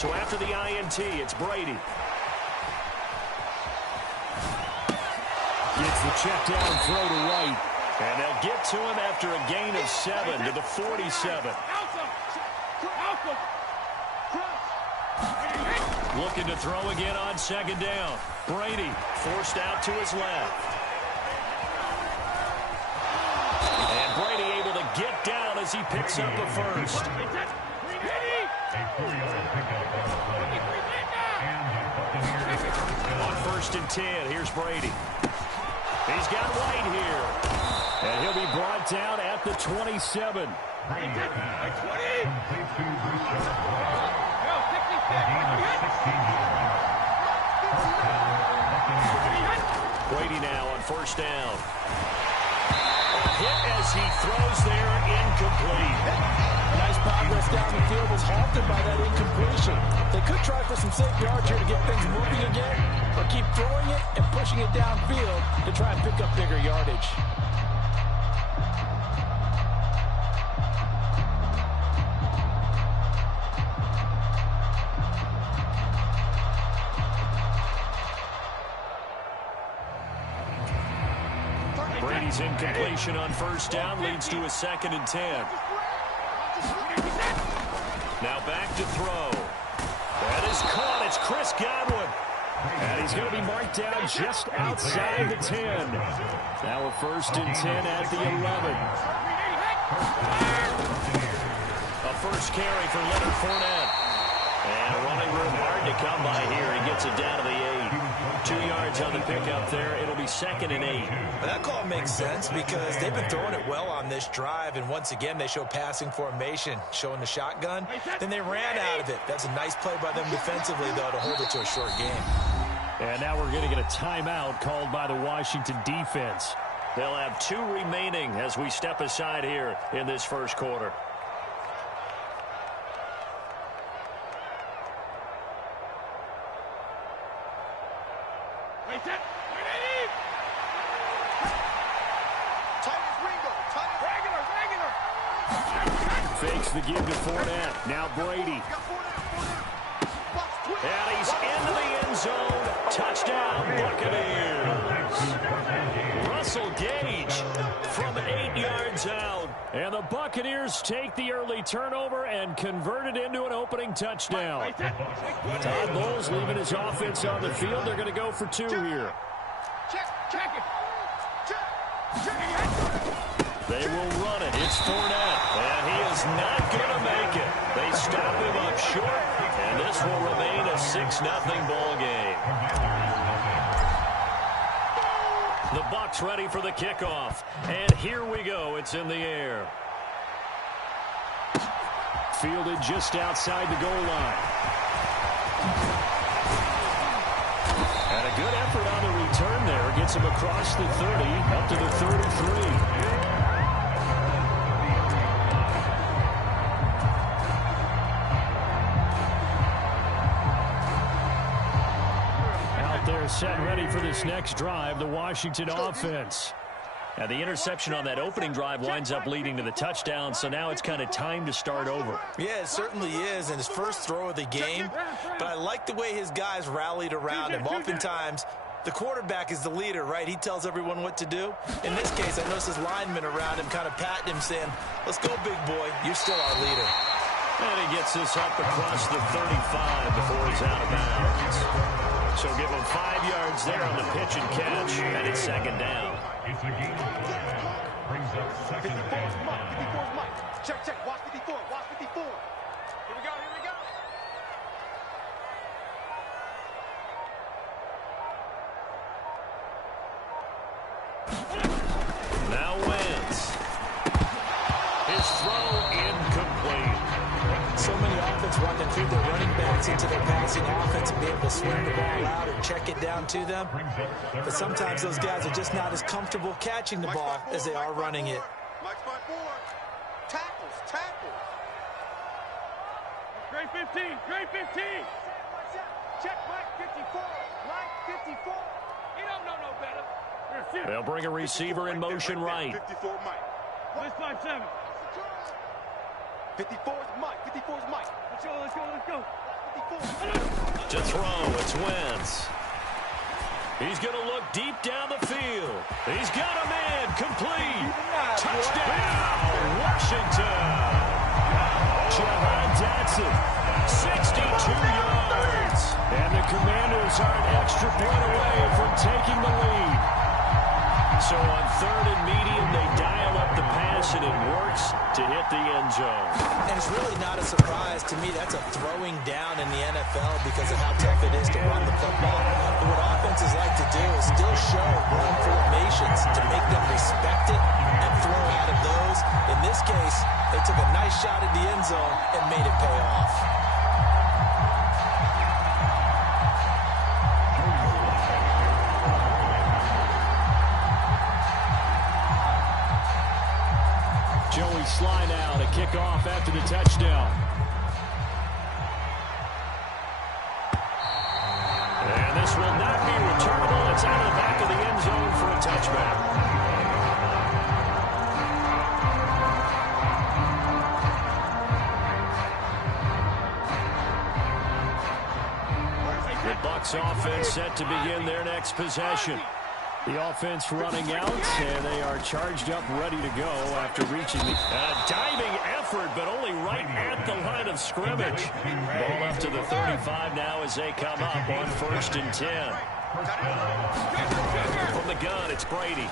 So after the INT, it's Brady. Gets the check down throw to White. And they'll get to him after a gain of 7 to the 47. Looking to throw again on second down. Brady forced out to his left. And Brady able to get down as he picks up a first. On 1st and 10, here's Brady. He's got White here. And he'll be brought down at the 27. Brady now on 1st down. A hit as he throws there, incomplete. Nice progress down the field was halted by that incompletion. They could try for some safe yards here to get things moving again, or keep throwing it and pushing it downfield to try and pick up bigger yardage. Brady's incompletion on 1st down leads to a 2nd and 10. Now back to throw. That is caught. It's Chris Godwin. And he's going to be marked down just outside the 10. Now a 1st and 10 at the 11. A first carry for Leonard Fournette. And running room hard to come by here. He gets it down to the 8. 2 yards on the pickup there. It'll be 2nd and 8. That call makes sense because they've been throwing it well on this drive, and once again they show passing formation, showing the shotgun. Then they ran out of it. That's a nice play by them defensively, though, to hold it to a short game. And now we're going to get a timeout called by the Washington defense. They'll have 2 remaining as we step aside here in this first quarter. Fakes the give to Fournette. Now Brady. And he's into the end zone. Touchdown, Buccaneers. Russell Gage from 8 yards out. And the Buccaneers take the early turnover and convert it into an opening touchdown. Todd Bowles leaving his offense on the field. They're going to go for 2 here. They will run it. It's Fournette. And he is not going to make it. They stop him up short. And this will remain a 6-0 ball game. The Bucs ready for the kickoff. And here we go. It's in the air. Fielded just outside the goal line. And a good effort on the return there. Gets him across the 30, up to the 33. They're set and ready for this next drive, the Washington offense. Now, the interception on that opening drive winds up leading to the touchdown, so now it's kind of time to start over. Yeah, it certainly is, and his first throw of the game. But I like the way his guys rallied around him. Oftentimes, the quarterback is the leader, right? He tells everyone what to do. In this case, I noticed his linemen around him kind of patting him, saying, let's go, big boy. You're still our leader. And he gets this up across the 35 before he's out of bounds. So give him 5 yards there on the pitch and catch, and it's 2nd down. Brings up 2nd and 10. 54's Mike. Check. Watch 54. Watch 54. Here we go. Now Wentz. His throw incomplete. So many offense want to feed their running backs into their passing offense and be able to swing the ball out or check it down to them. But sometimes those guys are just not as comfortable catching the ball as they are running it. Mike's my board. Tackles. Great 15. Check Mike 54. Mike 54. You don't know no better. They'll bring a receiver in motion right. 54 Mike. Let's 5-7. 54's Mike. Let's go. To throw, it's Wentz. He's going to look deep down the field. He's got a man, complete. Touchdown, Washington. Jahan Dotson, 62 yards. And the Commanders are an extra point away from taking the lead. So on 3rd and medium, they dial up the pass, and it works to hit the end zone. And it's really not a surprise to me. That's a throwing down in the NFL because of how tough it is to run the football. But what offenses like to do is still show run formations to make them respect it and throw out of those. In this case, they took a nice shot at the end zone and made it pay off. Joey Sly now to kick off after the touchdown. And this will not be returnable. It's out of the back of the end zone for a touchback. The Bucs offense set to begin their next possession. The offense running out, and they are charged up, ready to go after reaching the diving effort, but only right at the line of scrimmage. Ball up to the 35 now as they come up on 1st and 10. From the gun, it's Brady.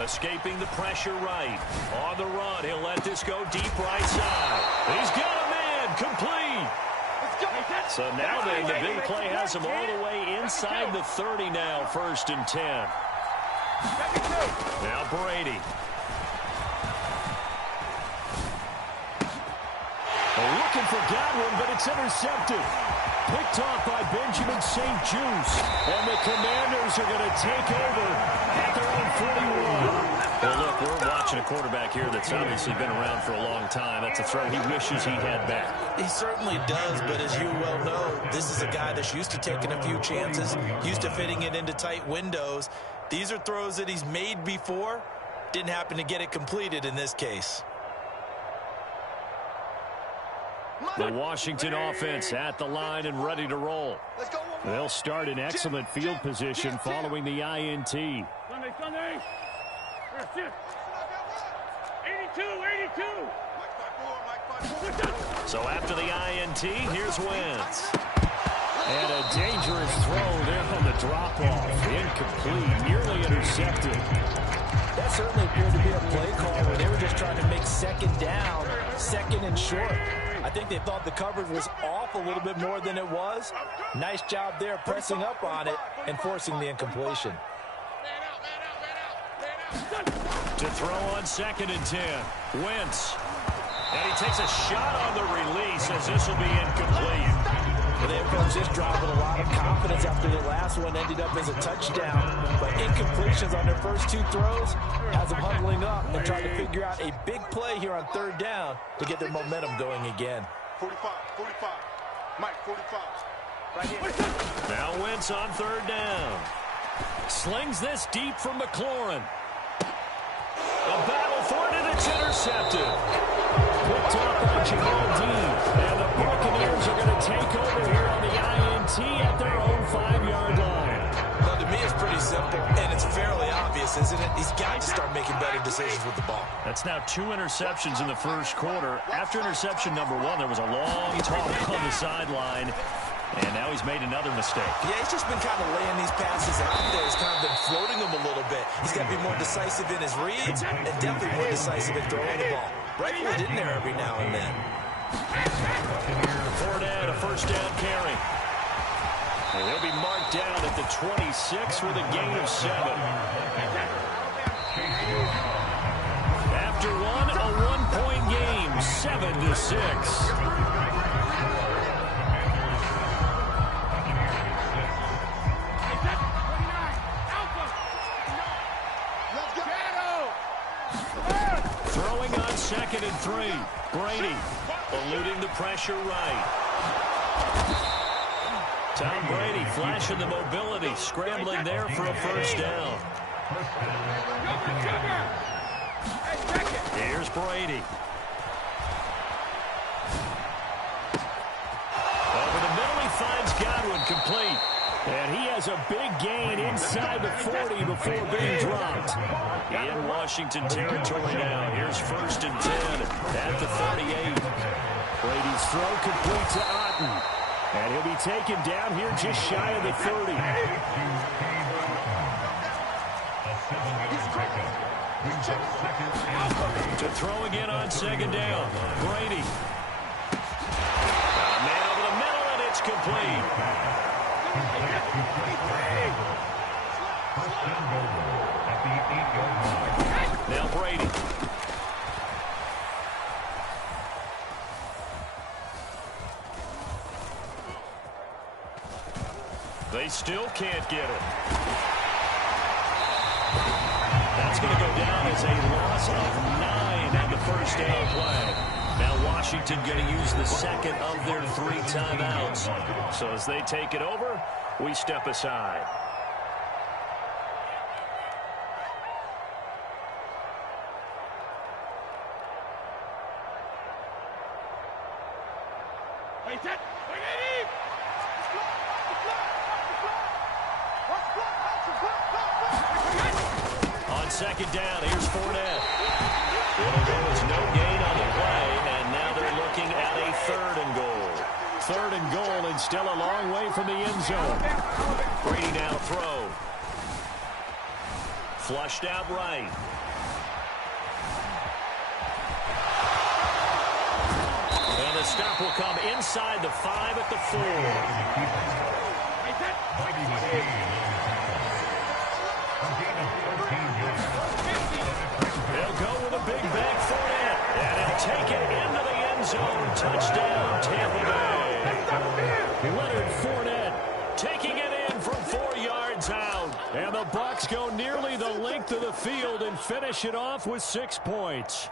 Escaping the pressure right. On the run, he'll let this go deep right side. He's got a man, complete. So now then, the big play has him all the way inside the 30 now, 1st and 10. Now Brady. Looking for Godwin, but it's intercepted. Picked off by Benjamin St-Juste. And the Commanders are going to take over at their own 41. Well, look, we're watching a quarterback here that's obviously been around for a long time. That's a throw he wishes he had back. He certainly does, but as you well know, this is a guy that's used to taking a few chances, used to fitting it into tight windows. These are throws that he's made before. Didn't happen to get it completed in this case. The Washington offense at the line and ready to roll. They'll start in excellent field position following the INT. Sunday. 82. So after the INT, here's Wentz. And a dangerous throw there on the drop-off. Incomplete, nearly intercepted. That certainly appeared to be a play call where they were just trying to make 2nd down, 2nd and short. I think they thought the coverage was off a little bit more than it was. Nice job there pressing up on it and forcing the incompletion. To throw on 2nd and 10. Wentz. And he takes a shot on the release as this will be incomplete. Well, they approached this drive with a lot of confidence after the last one ended up as a touchdown. But incompletions on their first 2 throws has them huddling up and trying to figure out a big play here on 3rd down to get their momentum going again. 45. Mike, 45. Right here. Now Wentz on 3rd down. Slings this deep from McLaurin. A battle for it, and it's intercepted. Picked up by Jamal Dean. And the Buccaneers are going to take over here on the INT at their own 5-yard line. Well, to me, it's pretty simple, and it's fairly obvious, isn't it? He's got to start making better decisions with the ball. That's now 2 interceptions in the first quarter. After interception number 1, there was a long talk on the sideline. And now he's made another mistake. Yeah, he's just been kind of laying these passes out there. He's kind of been floating them a little bit. He's got to be more decisive in his reads and definitely more decisive in throwing the ball. Rifle it in there every now and then. Fournette, a 1st down carry. And he'll be marked down at the 26 with a gain of 7. After one, a 1-point game, 7-6. Throwing on 2nd and 3. Brady eluding the pressure right. Tom Brady flashing the mobility, scrambling there for a 1st down. Here's Brady. incomplete. And he has a big gain inside the 40 before being dropped. In Washington territory now. Here's 1st and 10 at the 38. Brady's throw complete to Otten. And he'll be taken down here just shy of the 30. To throw again on 2nd down. Brady. A man over the middle, and it's complete. Now Brady. They still can't get it. That's going to go down as a loss of 9 on the first down play. Now Washington going to use the second of their 3 timeouts. So as they take it over, we step aside. On 2nd down, here's Fournette. It's no gain on the play, and now they're looking at a 3rd and goal. 3rd and goal, and still a long way from the end zone. Brady now throw. Flushed out right. And the stop will come inside the 5 at the 4. They'll go with a big back Fournette, and he'll take it into the end zone. Touchdown, Tampa Bay. Leonard Fournette taking it in from 4 yards out. And the Bucs go nearly the length of the field and finish it off with 6 points.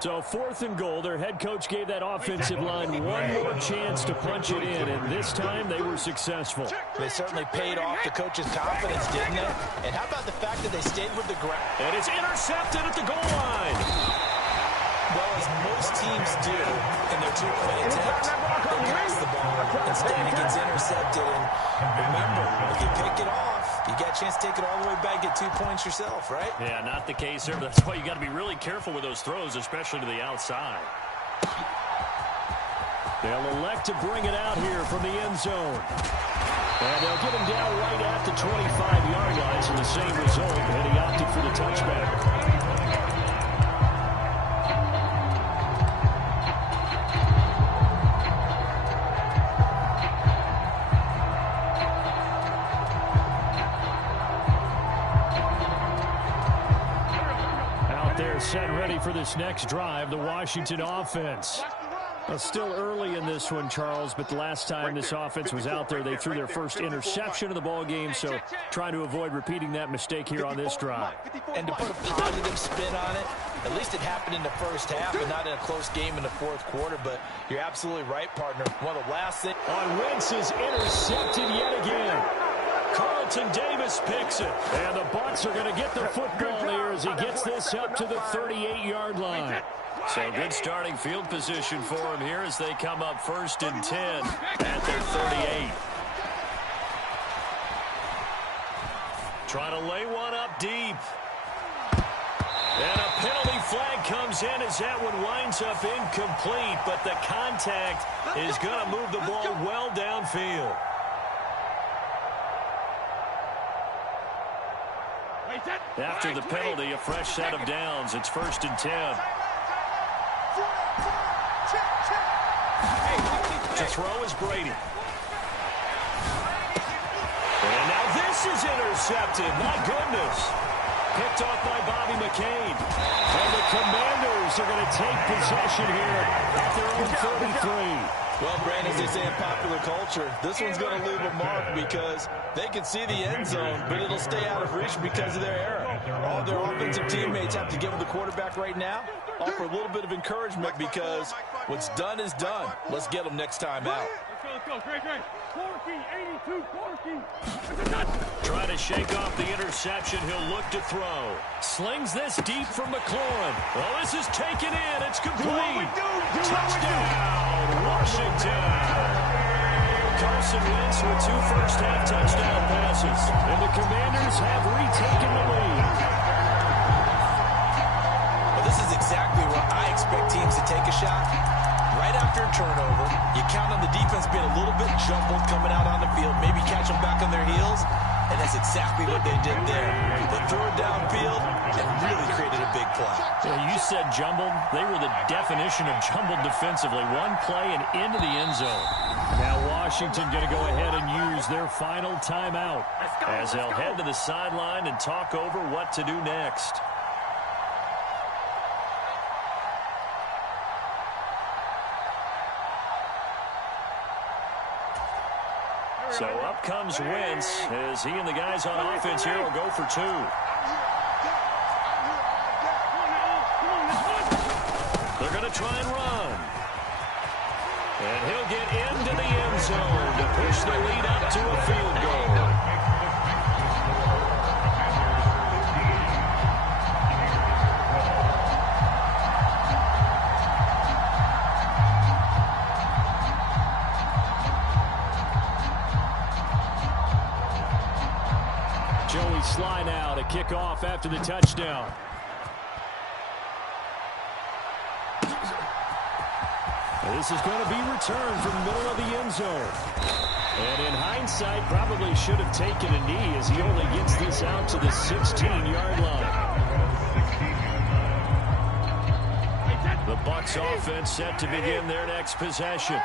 So 4th and goal, their head coach gave that offensive line one more chance to punch it in, and this time they were successful. They certainly paid off the coach's confidence, didn't they? And how about the fact that they stayed with the ground? And it's intercepted at the goal line. Well, as most teams do in their 2-point attempt, they pass the ball. Instead, it gets intercepted. And remember, if you pick it off, you got a chance to take it all the way back, get 2 points yourself, right? Yeah, not the case there. But that's why you got to be really careful with those throws, especially to the outside. They'll elect to bring it out here from the end zone. And they'll get him down right at the 25-yard line, so the same result, and he opted for the touchback. Set ready for this next drive, the Washington offense. Well, still early in this one, Charles, but the last time this offense was out there, they threw their first interception of the ball game, so trying to avoid repeating that mistake here on this drive. And to put a positive spin on it, at least it happened in the first half and not in a close game in the 4th quarter, but you're absolutely right, partner. One of the last things. On Wentz is intercepted yet again. Carlton Davis picks it, and the Bucs are going to get the football here as he gets this up to the 38-yard line. So good starting field position for him here as they come up 1st and 10 at their 38. Trying to lay one up deep. And a penalty flag comes in as that one winds up incomplete, but the contact is going to move the ball well downfield. After the penalty, a fresh set of downs. It's 1st and 10. To throw is Brady. And now this is intercepted. My goodness. Picked off by Bobby McCain. And the Commanders are going to take possession here at their own 33. Well, Brandon, as they say in popular culture, this one's going to leave a mark because they can see the end zone, but it'll stay out of reach because of their error. All their offensive teammates have to give them the quarterback right now, offer a little bit of encouragement because what's done is done. Let's get them next time out. Let's go, Greg. 82, 14. Trying to shake off the interception. He'll look to throw. Slings this deep from McLaurin. Oh, this is taken in. It's complete. Touchdown, Washington. Carson Carson Wentz with 2 first-half touchdown passes. And the Commanders have retaken the lead. Well, this is exactly where I expect teams to take a shot. Right after a turnover, you count on the defense being a little bit jumbled coming out on the field, maybe catch them back on their heels, and that's exactly what they did there. They threw it downfield and really created a big play. Yeah, you said jumbled. They were the definition of jumbled defensively. One play and into the end zone. Now Washington going to go ahead and use their final timeout as they'll head to the sideline and talk over what to do next. So up comes Wentz as he and the guys on offense here will go for 2. They're going to try and run. And he'll get into the end zone to push the lead up to a field goal. Joey Sly now to kick off after the touchdown. This is going to be returned from the middle of the end zone. And in hindsight, probably should have taken a knee as he only gets this out to the 16-yard line. The Bucs offense set to begin their next possession.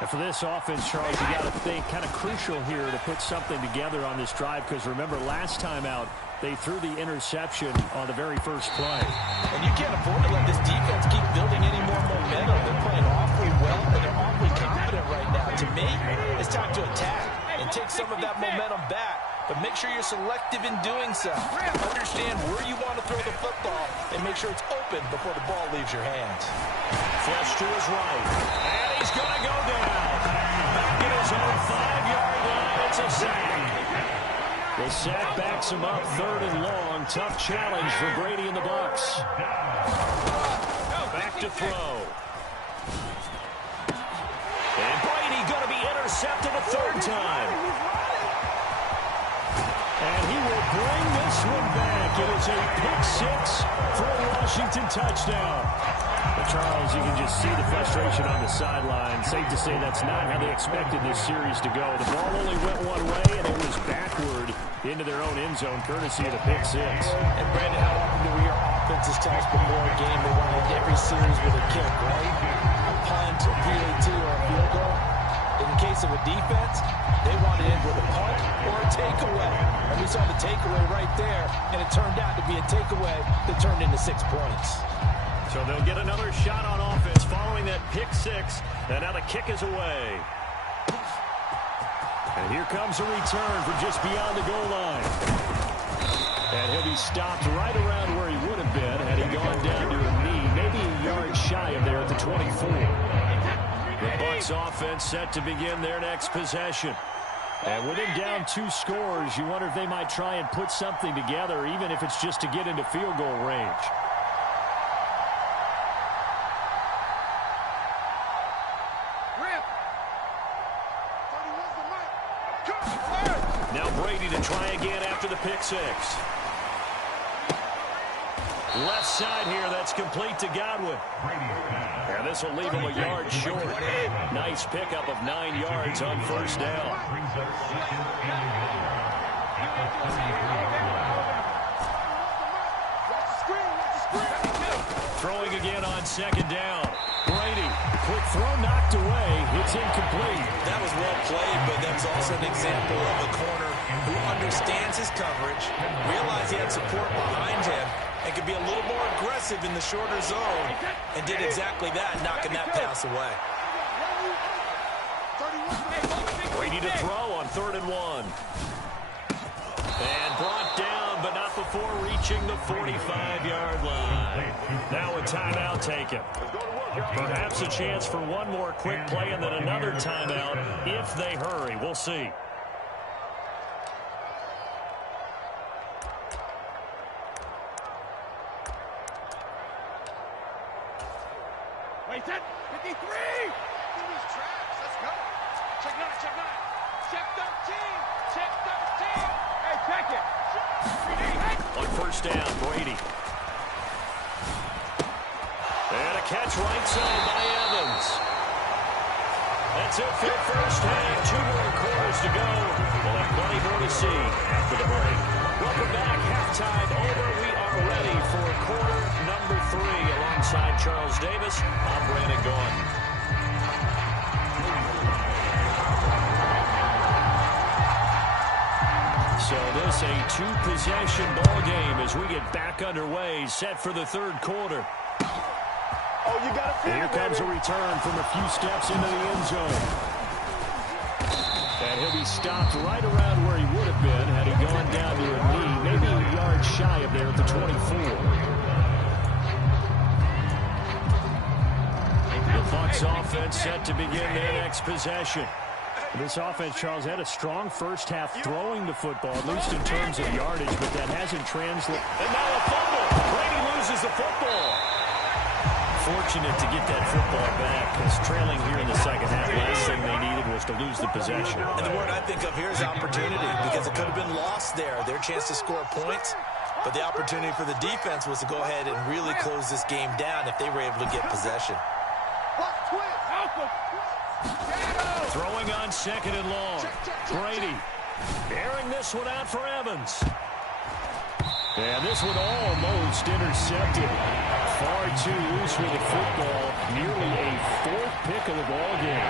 And for this offense, Charles, you got to think kind of crucial here to put something together on this drive, because remember last time out they threw the interception on the very first play. And you can't afford to let this defense keep building any more momentum. They're playing awfully well, and they're awfully confident right now. To me, it's time to attack and take some of that momentum back. But make sure you're selective in doing so. Understand where you want to throw the football and make sure it's open before the ball leaves your hands. Flush to his right. And he's going to go down. Back at his own 5-yard line. It's a sack. The sack backs him up, 3rd and long. Tough challenge for Brady and the Bucs. Back to throw. And Brady going to be intercepted a 3rd time. And he will bring this one back. It is a pick-6 for a Washington touchdown. But Charles, you can just see the frustration on the sideline. Safe to say that's not how they expected this series to go. The ball only went one way, and it was backward into their own end zone, courtesy of the pick-6. And Brandon, how often do we hear offenses tell us before a game they want to end every series with a kick, right? A punt, a PAT, or a field goal. In the case of a defense, they want to end with a punt or a takeaway. And we saw the takeaway right there, and it turned out to be a takeaway that turned into 6 points. So they'll get another shot on offense following that pick-6, and now the kick is away. And here comes a return from just beyond the goal line. And he'll be stopped right around where he would have been had he gone down to a knee, maybe a yard shy of there at the 24. The Bucs offense set to begin their next possession. And with him down 2 scores, you wonder if they might try and put something together, even if it's just to get into field goal range. Now Brady to try again after the pick-6. Left side here, that's complete to Godwin. And this will leave him a yard short. Nice pickup of 9 yards on 1st down. Throwing again on 2nd down. Brady, quick throw knocked away. It's incomplete. That was well played, but that's also an example of a corner who understands his coverage, realized he had support behind him, and could be a little more aggressive in the shorter zone, and did exactly that, knocking that pass away. Brady to throw on 3rd and 1. And brought down, but not before reaching the 45-yard line. Now a timeout taken. Perhaps a chance for one more quick play and then another timeout if they hurry. We'll see. Wait, set. 53. Let's go. Check 9, check 9. Check 13. Check 13. Hey, check it. On first down, Brady. And a catch right side by Evans. That's it for the first half. 2 more quarters to go. We'll have plenty more to see after the break. Welcome back. Halftime over. We are ready for quarter number 3. Alongside Charles Davis, I'm Brandon Gaudin. So this a 2-possession ball game as we get back underway, set for the third quarter. Oh, you got to Here comes a return from a few steps into the end zone. And he'll be stopped right around where he would have been had he gone down to a knee, maybe a yard shy of there at the 24. The Bucs offense set to begin their next possession. This offense, Charles, had a strong first half throwing the football, at least in terms of yardage, but that hasn't translated. And now a fumble. Brady loses the football. Fortunate to get that football back, because trailing here in the second half, last thing they needed was to lose the possession. And the word I think of here is opportunity, because it could have been lost there. Their chance to score points, but the opportunity for the defense was to go ahead and really close this game down if they were able to get possession. Throwing on second and long. Brady airing this one out for Evans. And this one almost intercepted. Far too loose with the football. Nearly a 4th pick of the ball game.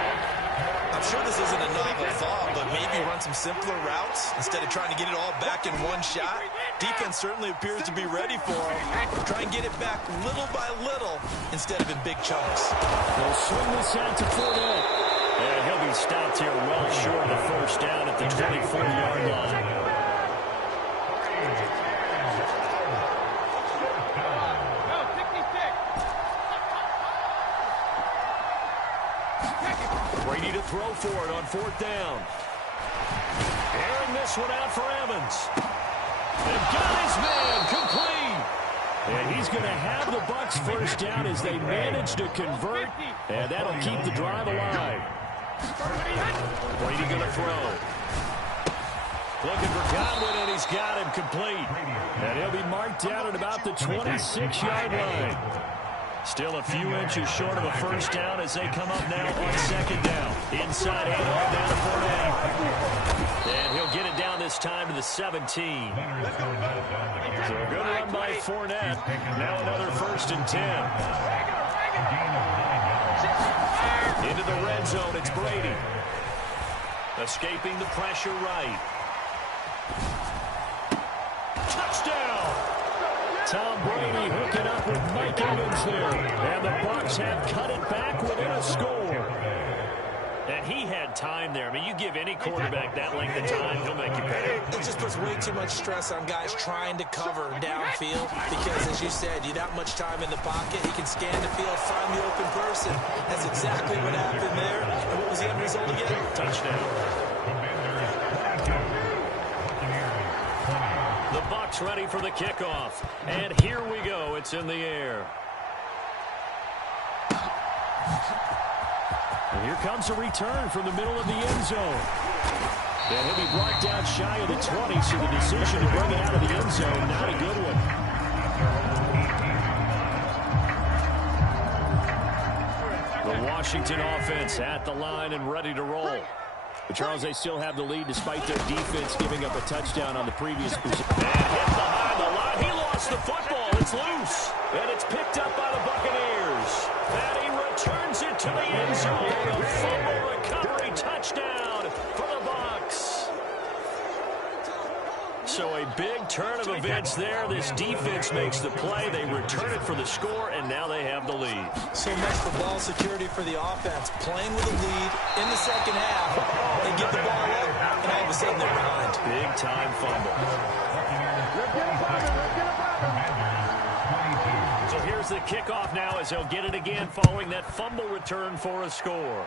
I'm sure this isn't a novel thought, but maybe run some simpler routes instead of trying to get it all back in one shot. Defense certainly appears to be ready for him. Try and get it back little by little instead of in big chunks. They'll swing this out to Fournette. And he'll be stopped here well short of the first down at the 24-yard line. Brady to throw for it on 4th down. Airing this one out for Evans. They've got his man complete. And he's going to have the Bucs first down as they manage to convert. And that'll keep the drive alive. Brady going to throw. Looking for Godwin, and he's got him complete. And he'll be marked down at about the 26-yard line. Still a few inches short of a first down as they come up now on second down. Inside handoff down to Fournette. And he'll get it down this time to the 17. So a good run by Fournette. Now another 1st and 10. Into the red zone, it's Brady. Escaping the pressure right. Touchdown! Tom Brady hooking up with Mike Evans there. And the Bucs have cut it back within a score. And he had time there. I mean, you give any quarterback that length of time, he'll make you pay. It just puts way too much stress on guys trying to cover downfield because, as you said, you have that much time in the pocket. He can scan the field, find the open person. That's exactly what happened there. And what was the end result again? Touchdown. The Bucs ready for the kickoff. And here we go. It's in the air. And here comes a return from the middle of the end zone. And he'll be brought down shy of the 20, so the decision to bring it out of the end zone, not a good one. The Washington offense at the line and ready to roll. But Charles, they still have the lead despite their defense giving up a touchdown on the previous possession. And hit behind the line. He lost the football. It's loose. And it's picked up by the Buccaneers. Fatty returns it to the end zone. A fumble recovery touchdown for the Bucs. So a big turn of events there. This defense makes the play. They return it for the score, and now they have the lead. So much for ball security for the offense. Playing with a lead in the second half. They get the ball up, and all of a sudden they're behind. Big-time fumble. So here's the kickoff now as they'll get it again following that fumble return for a score.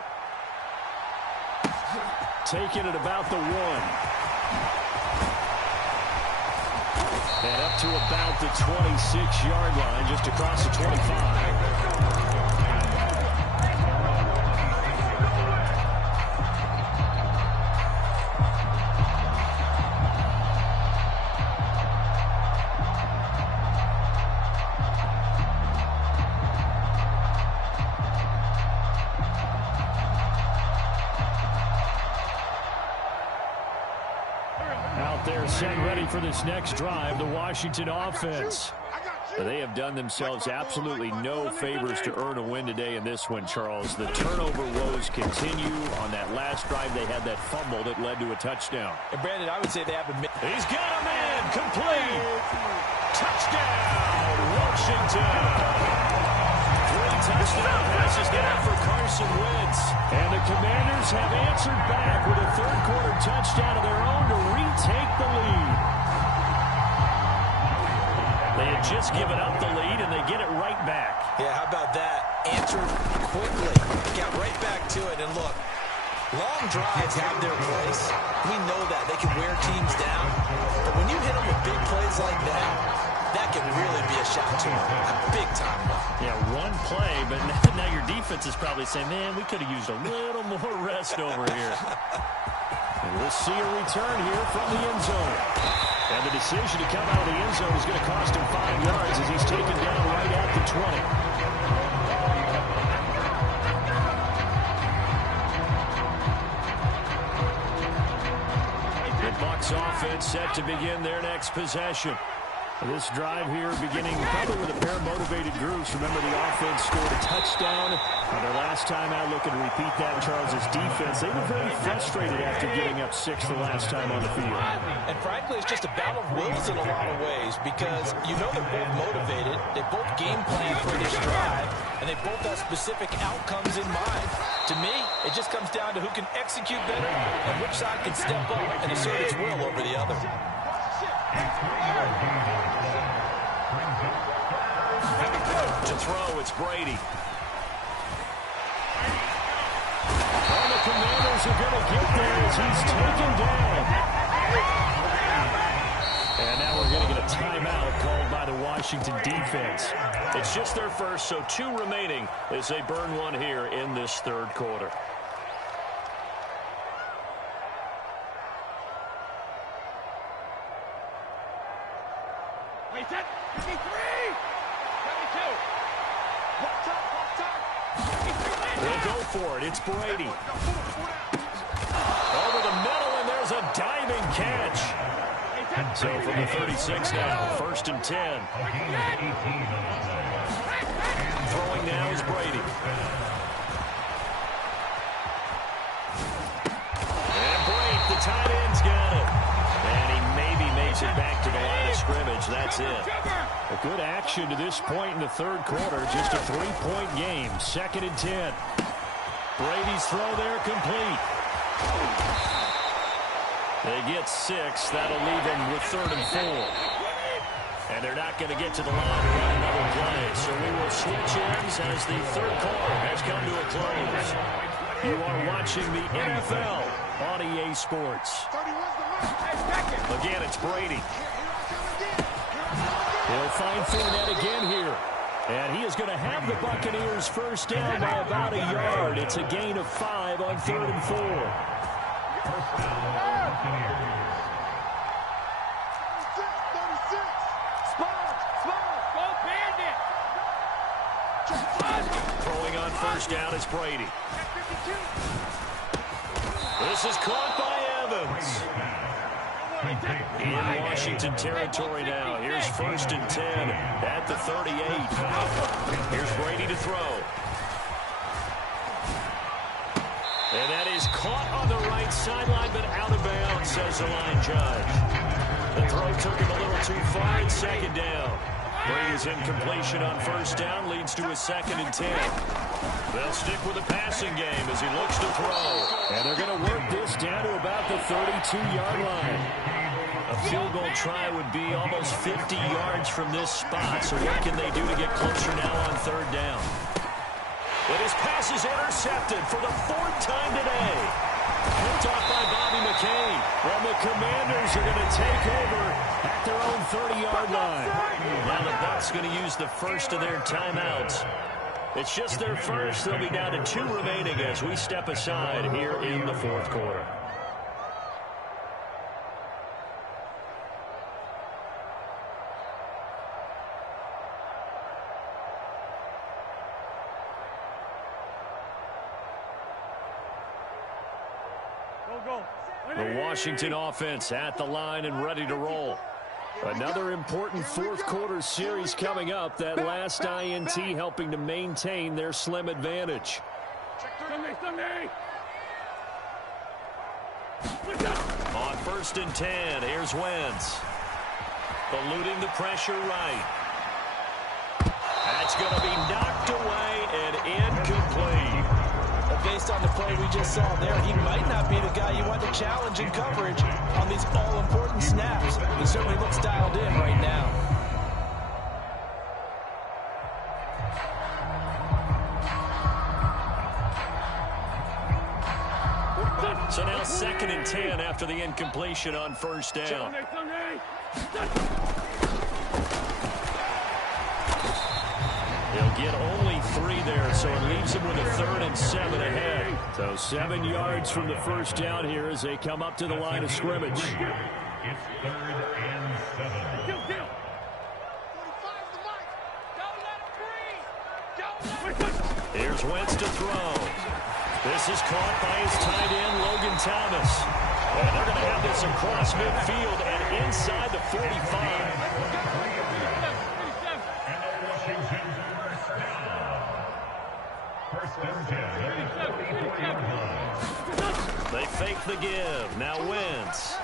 Taking it about the 1. And up to about the 26-yard line, just across the 25. out there set ready for this next drive, the Washington offense. They have done themselves absolutely no favors to earn a win today in this one, Charles. The turnover woes continue. On that last drive, they had that fumble that led to a touchdown. And, Brandon, I would say they haven't made... He's got him in. Complete. Touchdown, Washington. 3 touchdown passes now for Carson Wentz. And the Commanders have answered back with a third-quarter touchdown of their own to retake the lead. They had just given up the lead, and they get it right back. Yeah, how about that? Answered quickly. Got right back to it. And look, long drives have their place. We know that. They can wear teams down. But when you hit them with big plays like that, that can really be a shot to them. A big-time one. Yeah, one play, but now your defense is probably saying, man, we could have used a little more rest over here. And we'll see a return here from the end zone. And the decision to come out of the end zone is going to cost him 5 yards as he's taken down right at the 20. The Bucs offense set to begin their next possession. This drive here beginning probably with a pair of motivated groups. Remember, the offense scored a touchdown on their last time out. Looking to repeat that. Charles's defense, they were very frustrated after giving up 6 the last time on the field. And frankly, it's just a battle of wills in a lot of ways because you know they're both motivated. They both game plan for this drive, and they both have specific outcomes in mind. To me, it just comes down to who can execute better and which side can step up and assert its will over the other. To throw, it's Brady. And the Commanders are going to get there as he's taken down. And now we're going to get a timeout called by the Washington defense. It's just their first, so 2 remaining as they burn one here in this third quarter. Wait, that 53! 72! They'll go for it. It's Brady. Over the middle, and there's a diving catch. So from the 36 now, 1st and 10. Throwing now is Brady. And Brady, the tight end's got it. And he maybe makes it back to the line of scrimmage. That's it. A good action to this point in the third quarter. Just a 3-point game. 2nd and 10. Brady's throw there complete. They get 6. That'll leave them with 3rd and 4. And they're not going to get to the line to run another play. So we will switch ends as the third quarter has come to a close. You are watching the NFL on EA Sports. Again, it's Brady. He'll find Fournette again here. And he is going to have the Buccaneers first down by about a yard. It's a gain of 5 on 3rd and 4. Throwing on first down is Brady. This is caught by Evans. In Washington territory now. Here's 1st and 10 at the 38. Here's Brady to throw. And that is caught on the right sideline, but out of bounds, says the line judge. The throw took him a little too far. It's 2nd down. Brady's incompletion on 1st down leads to a 2nd and 10. They'll stick with the passing game as he looks to throw. And they're going to work this down to about the 32-yard line. A field goal try would be almost 50 yards from this spot. So what can they do to get closer now on 3rd down? But his pass is intercepted for the 4th time today. Picked off by Bobby McCain. And the Commanders are going to take over at their own 30-yard line. Now the Bucs going to use the first of their timeouts. It's just their first. They'll be down to 2 remaining as we step aside here in the 4th quarter. Go. The Washington offense at the line and ready to roll. Another important fourth quarter series coming up. That last INT helping to maintain their slim advantage. Sunday. On 1st and 10, here's Wentz. Eluding the pressure right. That's going to be knocked away and incomplete. Based on the play we just saw there, he might not be the guy you want to challenge in coverage on these all-important snaps. He certainly looks dialed in right now. So now 2nd and 10 after the incompletion on 1st down. He'll get only 3 there, so it leaves him with a 3rd and 7 ahead. So 7 yards from the 1st down here as they come up to the line of scrimmage. It's 3rd and 7. Here's Wentz to throw. This is caught by his tight end, Logan Thomas. And they're going to have this across midfield and inside the 45. They fake the give. Now Wentz.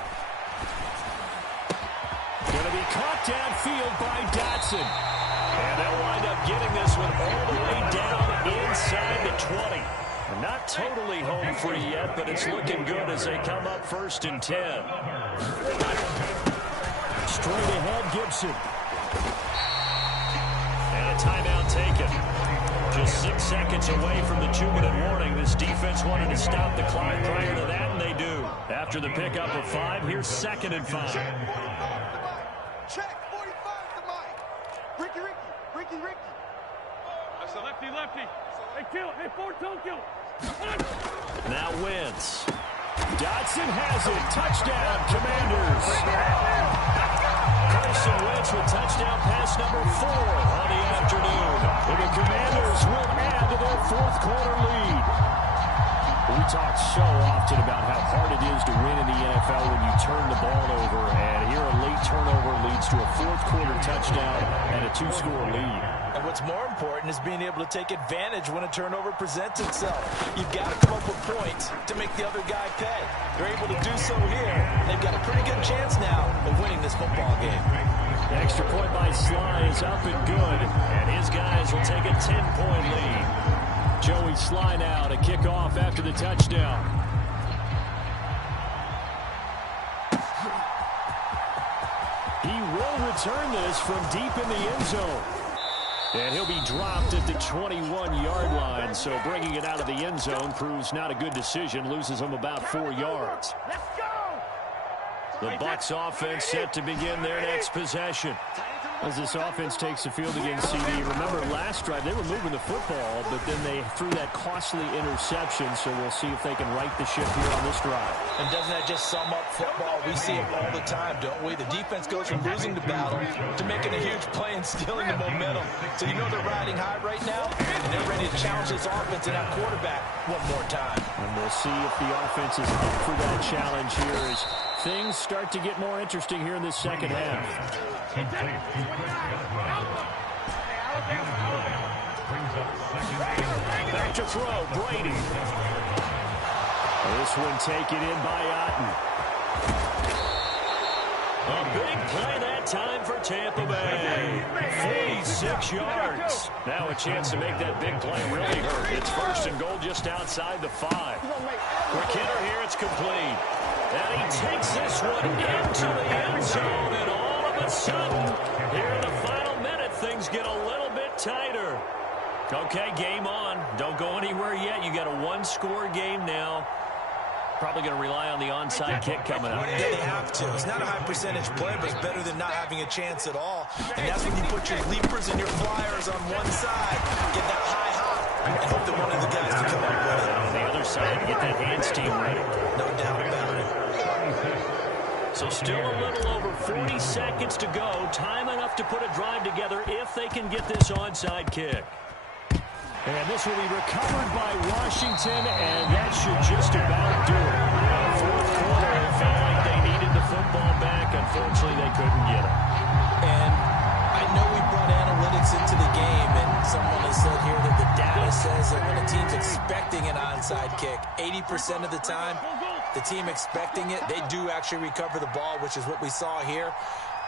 Going to be caught downfield by Dotson. And they'll wind up getting this one all the way down inside the 20. Not totally home free yet, but it's looking good as they come up 1st and 10. Straight ahead, Gibson. And a timeout taken. Just 6 seconds away from the 2-minute warning. This defense wanted to stop the clock prior to that, and they do. After the pickup of 5, here's 2nd and 5. Check, 45 to Mike. Ricky. That's a lefty. Hey, kill. Hey, forward-toe kill. Now Wentz. Dotson has it. Touchdown, Commanders. Carson Wentz with touchdown pass number 4 on the afternoon. And the Commanders will add to their 4th quarter lead. We talk so often about how hard it is to win in the NFL when you turn the ball over. And here a late turnover leads to a 4th quarter touchdown and a 2-score lead. And what's more important is being able to take advantage when a turnover presents itself. You've got to come up with points to make the other guy pay. They're able to do so here. They've got a pretty good chance now of winning this football game. The extra point by Sly is up and good, and his guys will take a 10-point lead. Joey Sly now to kick off after the touchdown. He will return this from deep in the end zone. And he'll be dropped at the 21-yard line, so bringing it out of the end zone proves not a good decision, loses him about 4 yards. Let's go! The Bucs offense set to begin their next possession. As this offense takes the field against CD, remember last drive they were moving the football, but then they threw that costly interception, so we'll see if they can right the ship here on this drive. And doesn't that just sum up football? We see it all the time, don't we? The defense goes from losing the battle to making a huge play and stealing the momentum. So you know they're riding high right now, and they're ready to challenge this offense and that quarterback one more time. And we'll see if the offense is up for that challenge here as things start to get more interesting here in this second half. Back to throw, Brady. This one taken in by Otten. A big play that time for Tampa Bay. 46 yards. Now a chance to make that big play really hurt. It's 1st and goal just outside the 5. For Kenner here, it's complete. And he takes this one into the end zone, and all of a sudden, here in the final minute, things get a little bit tighter. Okay, game on. Don't go anywhere yet. You got a 1-score game now. Probably going to rely on the onside kick coming up. Yeah, they have to. It's not a high-percentage play, but it's better than not having a chance at all. And that's when you put your leapers and your flyers on one side, get that high hop, and hope that one of the guys can come up with it. On the other side, get that hands team ready. No doubt about it. So still a little over 40 seconds to go. Time enough to put a drive together if they can get this onside kick. And this will be recovered by Washington, and that should just about do it. 4th quarter 90% of the time, the team expecting it, they do actually recover the ball, which is what we saw here.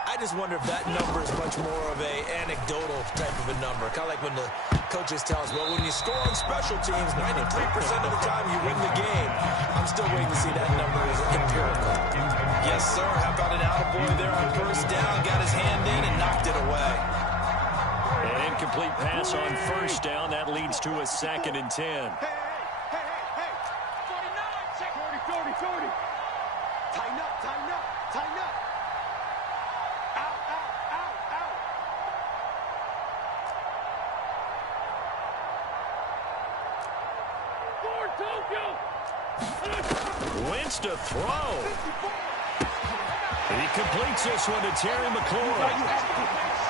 I just wonder if that number is much more of a anecdotal type of a number. Kind of like when the coaches tell us, well, when you score on special teams, 93% of the time you win the game. I'm still waiting to see that number is empirical. Yes, sir. How about an attaboy there on first down? Got his hand in and knocked it away. An incomplete pass on first down. That leads to a 2nd and 10. Hey. 49, 40. Tighten up. Out. Ford Tokyo. Wentz to throw. He completes this one to Terry McLaurin.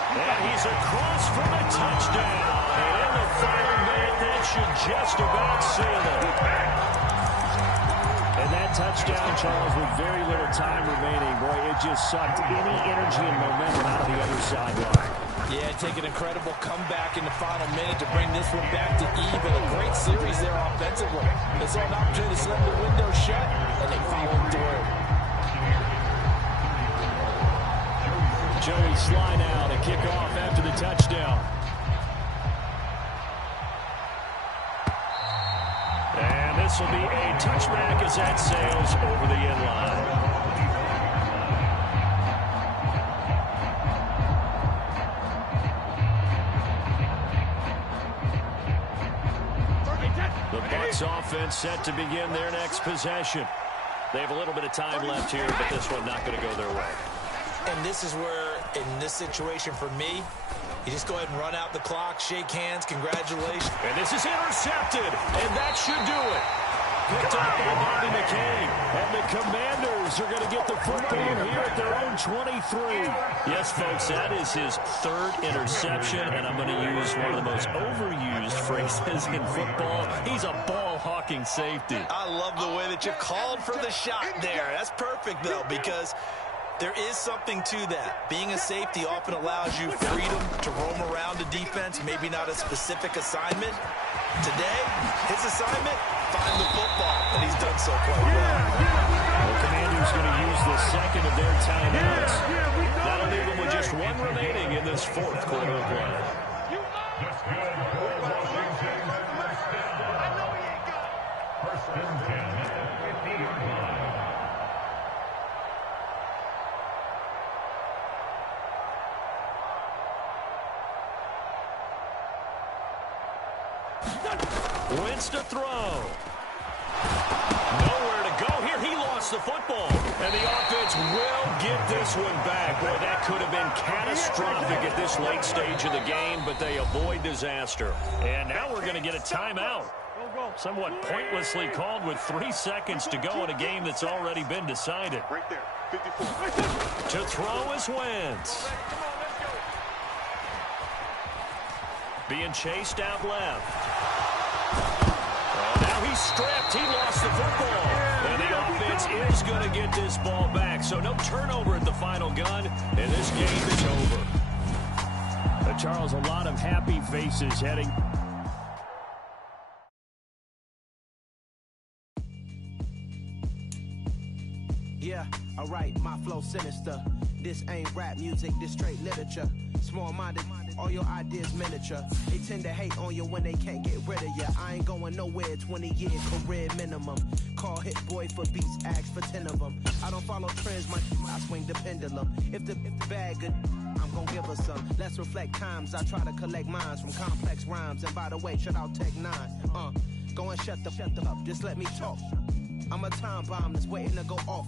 And he's across for the touchdown. And in the final minute, that should just about seal it. And that touchdown, Charles, with very little time remaining, boy, it just sucked any energy and momentum out of the other sideline. Yeah, take an incredible comeback in the final minute to bring this one back to even. A great series there offensively. They saw an opportunity to slam the window shut, and they followed through. Joey Sly now to kick off after the touchdown. And this will be a touchback as that sails over the end line. The Bucs offense set to begin their next possession. They have a little bit of time left here, but this one not going to go their way. And this is where, in this situation for me, you just go ahead and run out the clock, shake hands, congratulations. And this is intercepted, and that should do it. Picked up by Bobby McCain. And the Commanders are going to get the football here at their own 23. Yes, folks, that is his 3rd interception, and I'm going to use one of the most overused phrases in football. He's a ball-hawking safety. I love the way that you called for the shot there. That's perfect, though, because there is something to that. Being a safety often allows you freedom to roam around the defense, maybe not a specific assignment. Today, his assignment, find the football, and he's done so quite well. The Commanders going to use the 2nd of their timeouts. That'll leave them with just 1 remaining in this 4th quarter of play. First and 10 at the 50-yard line. Wentz to throw. Nowhere to go here. He lost the football. And the offense will get this one back. Boy, that could have been catastrophic at this late stage of the game, but they avoid disaster. And now we're going to get a timeout. Somewhat pointlessly called with 3 seconds to go in a game that's already been decided. Right there, 54. To throw is Wentz. Being chased out left. Now he's stripped. He lost the football. And the offense is going to get this ball back. So no turnover at the final gun. And this game is over. Charles, a lot of happy faces heading. Yeah, alright, my flow sinister. This ain't rap music, this straight literature. Small-minded, all your ideas miniature. They tend to hate on you when they can't get rid of you. I ain't going nowhere, 20-year career minimum. Call Hit Boy for beats, ask for 10 of them. I don't follow trends, I swing the pendulum. If the bag good, I'm gonna give her some. Let's reflect times, I try to collect minds from complex rhymes. And by the way, shut out Tech 9. Go and shut the up, just let me talk. I'm a time bomb that's waiting to go off.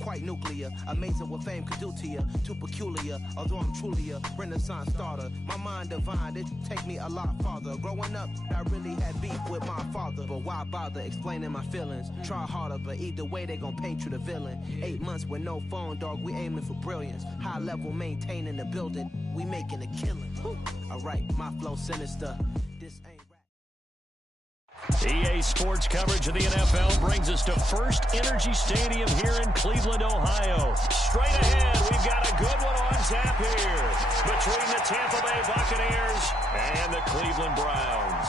Quite nuclear, amazing what fame could do to you. Too peculiar, although I'm truly a renaissance starter. My mind divine, it take me a lot farther. Growing up, I really had beef with my father. But why bother explaining my feelings? Try harder, but either way they gon' paint you the villain. 8 months with no phone, dog, we aiming for brilliance. High level maintaining the building, we making a killing. Alright, my flow sinister. This ain't EA Sports coverage of the NFL brings us to First Energy Stadium here in Cleveland, Ohio. Straight ahead, we've got a good one on tap here between the Tampa Bay Buccaneers and the Cleveland Browns.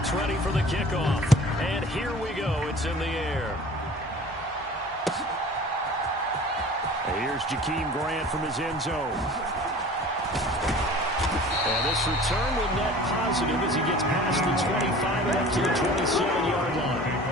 Bucks ready for the kickoff. And here we go. It's in the air. Here's Jakeem Grant from his end zone. And this return will net positive as he gets past the 25 and up to the 27-yard line.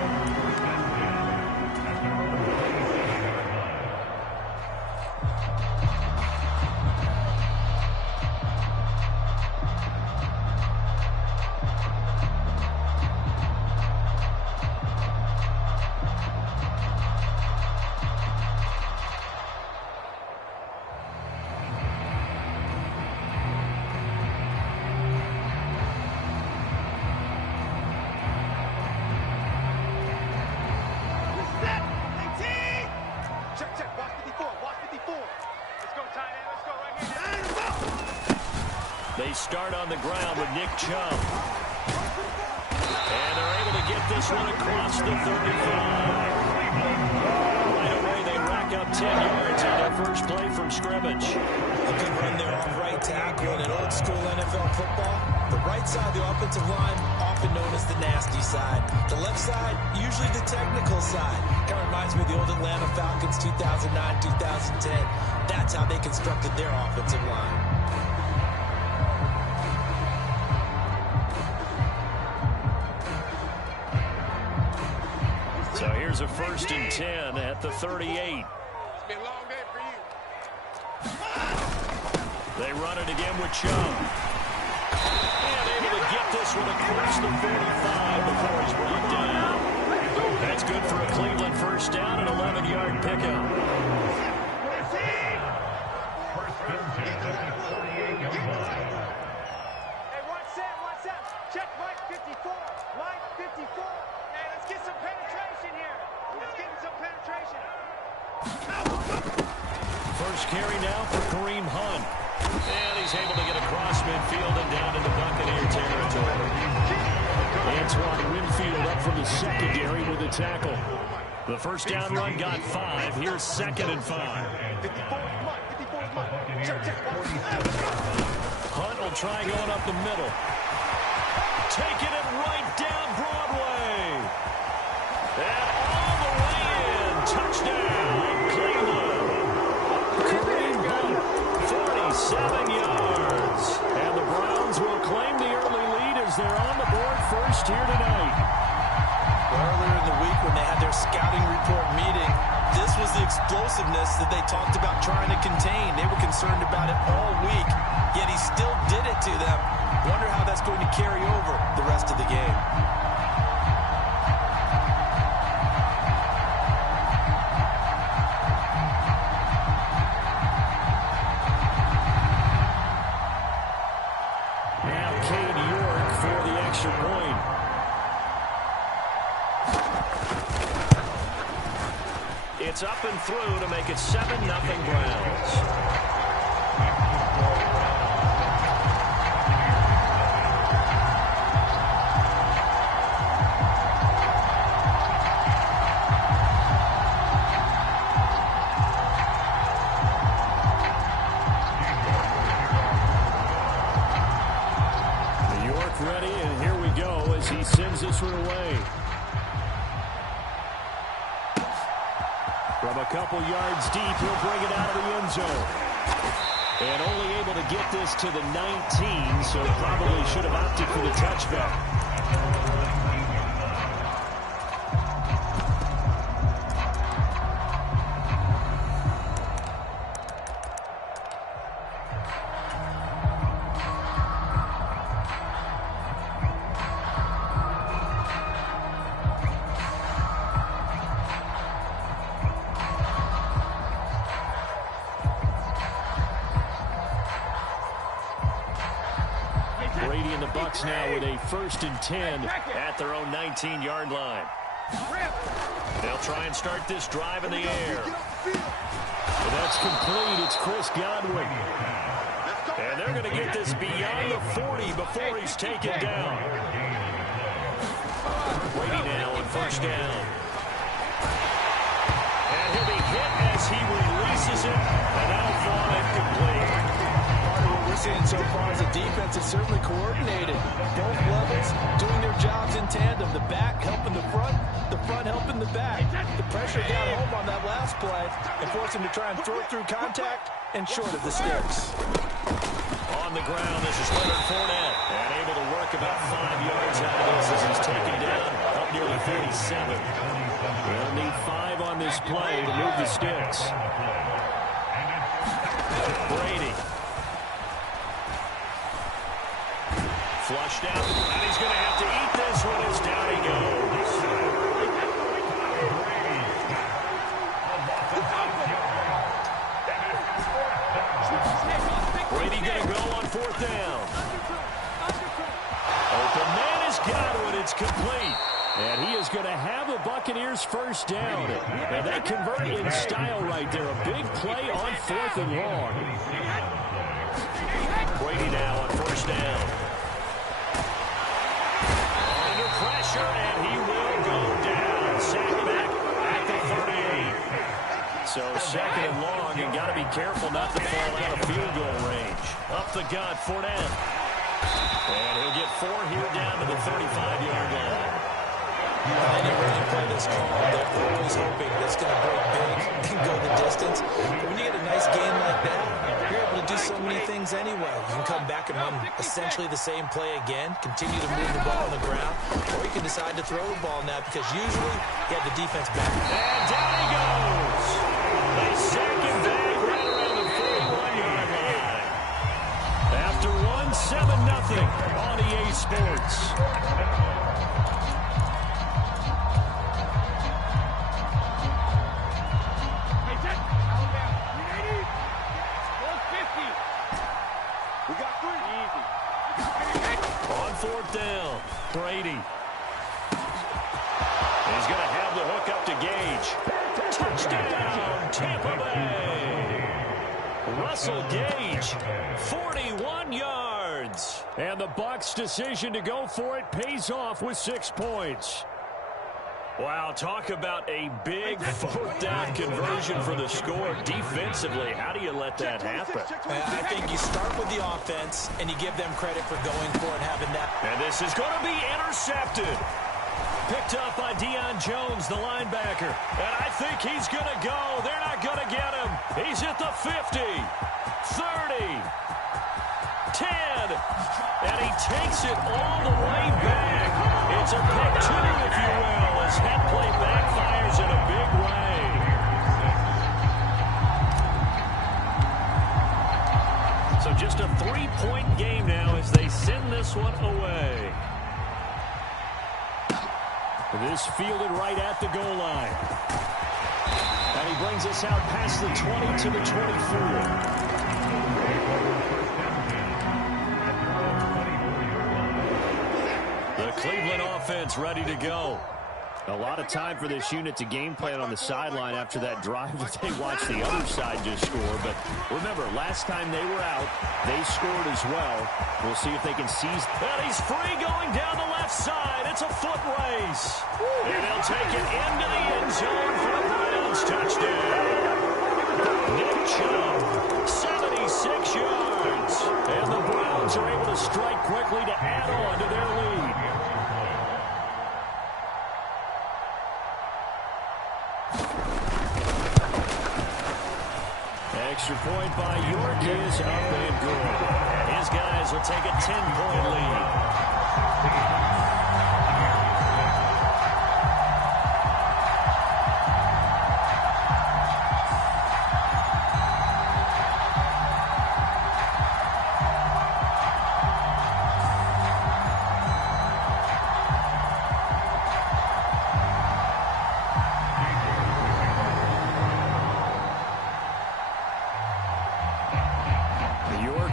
They start on the ground with Nick Chubb. And they're able to get this one across the 35. Right away, they rack up 10 yards on their first play from scrimmage. A good run there off right tackle in old school NFL football. The right side of the offensive line, often known as the nasty side. The left side, usually the technical side. Kind of reminds me of the old Atlanta Falcons 2009, 2010. That's how they constructed their offensive line. So here's a 1st and 10 at the 38. It's been a long day for you. They run it again with Chubb. And able to get this one across the 45 before he's brought down. That's good for a Cleveland first down and 11-yard pickup. Hey, what's up? Check Mike 54. Mike 54. Hey, let's get some penetration here. Let's get some penetration. First carry now for Kareem Hunt. And he's able to get across midfield and down into Buccaneer territory. Antoine Winfield up from the secondary with the tackle. The first down run got 5. Here's 2nd and 5. 54 is Mike. 54 is Mike. Check. Hunt will try going up the middle. Taking it right down Broadway. And all the way in. Touchdown, Cleveland. Kareem Hunt, 47 yards. And the Browns will claim the early lead as they're on the board first here tonight. Earlier in the week when they had their scouting report meeting, this was the explosiveness that they talked about trying to contain. They were concerned about it all week, yet he still did it to them. Wonder how that's going to carry over the rest of the game. Now Cade York for the extra point. It's up and through to make it 7-0 Browns. York ready, and here we go as he sends this one away. From a couple yards deep, he'll bring it out of the end zone. And only able to get this to the 19, so probably should have opted for the touchback. Brady and the Bucks now with a 1st and 10 at their own 19-yard line. They'll try and start this drive in the air. And that's complete. It's Chris Godwin. And they're going to get this beyond the 40 before he's taken down. Brady now on 1st down. And he'll be hit as he releases it. And that'll fall incomplete. What we're seeing so far is the defense is certainly coordinated. Both levels doing their job tandem. The back helping the front helping the back. The pressure got home on that last play and forced him to try and throw through contact and short of the sticks. On the ground, this is Leonard Fournette. And able to work about 5 yards out of this as he's taken down up nearly 47. They'll need 5 on this play to move the sticks. Brady. Flushed out, and he's going to have to eat this one as down he goes. Brady going to go on 4th down. Open man has got it. It's complete. And he is going to have the Buccaneers first down. And they convert in style right there. A big play on 4th and long. Brady now on 1st down. Under pressure, and he will go down. Sacked back at the 38. So 2nd and long, and got to be careful not to fall out of field goal range. Up the gut, Fournette. And he'll get 4 here down to the 35-yard line. Anywhere you play this call, they're always hoping that's going to break big and go the distance. But when you get a nice game like that, you're able to do so many things anyway. You can come back and run essentially the same play again, continue to move the ball on the ground, or you can decide to throw the ball now because usually you have the defense back. And down he goes. They sack him back right around the 41-yard line. After 7-0 on EA Sports. On 4th down, Brady. He's going to have the hook up to Gage. Touchdown, Tampa Bay. Russell Gage, 41 yards. And the Bucs' decision to go for it pays off with 6 points. Wow, talk about a big 4th down conversion for the score. Defensively, how do you let that happen? I think you start with the offense, and you give them credit for going for it, having that. And this is going to be intercepted. Picked up by Deion Jones, the linebacker. And I think he's going to go. They're not going to get him. He's at the 50, 30, 10. And he takes it all the way back. It's a pick 2, if you will, as that play backfires in a big way. So just a 3-point game now as they send this one away. This fielded right at the goal line. And he brings us out past the 20 to the 24. The Cleveland offense ready to go. A lot of time for this unit to game plan on the sideline after that drive that they watched the other side just score. But remember, last time they were out, they scored as well. We'll see if they can seize. And he's free going down the left side. It's a foot race. And they'll take it into the end zone for the Browns touchdown. Nick Chubb, 76 yards. And the Browns are able to strike quickly to add on to their lead. Extra point by York is up and good. His guys will take a 10-point lead.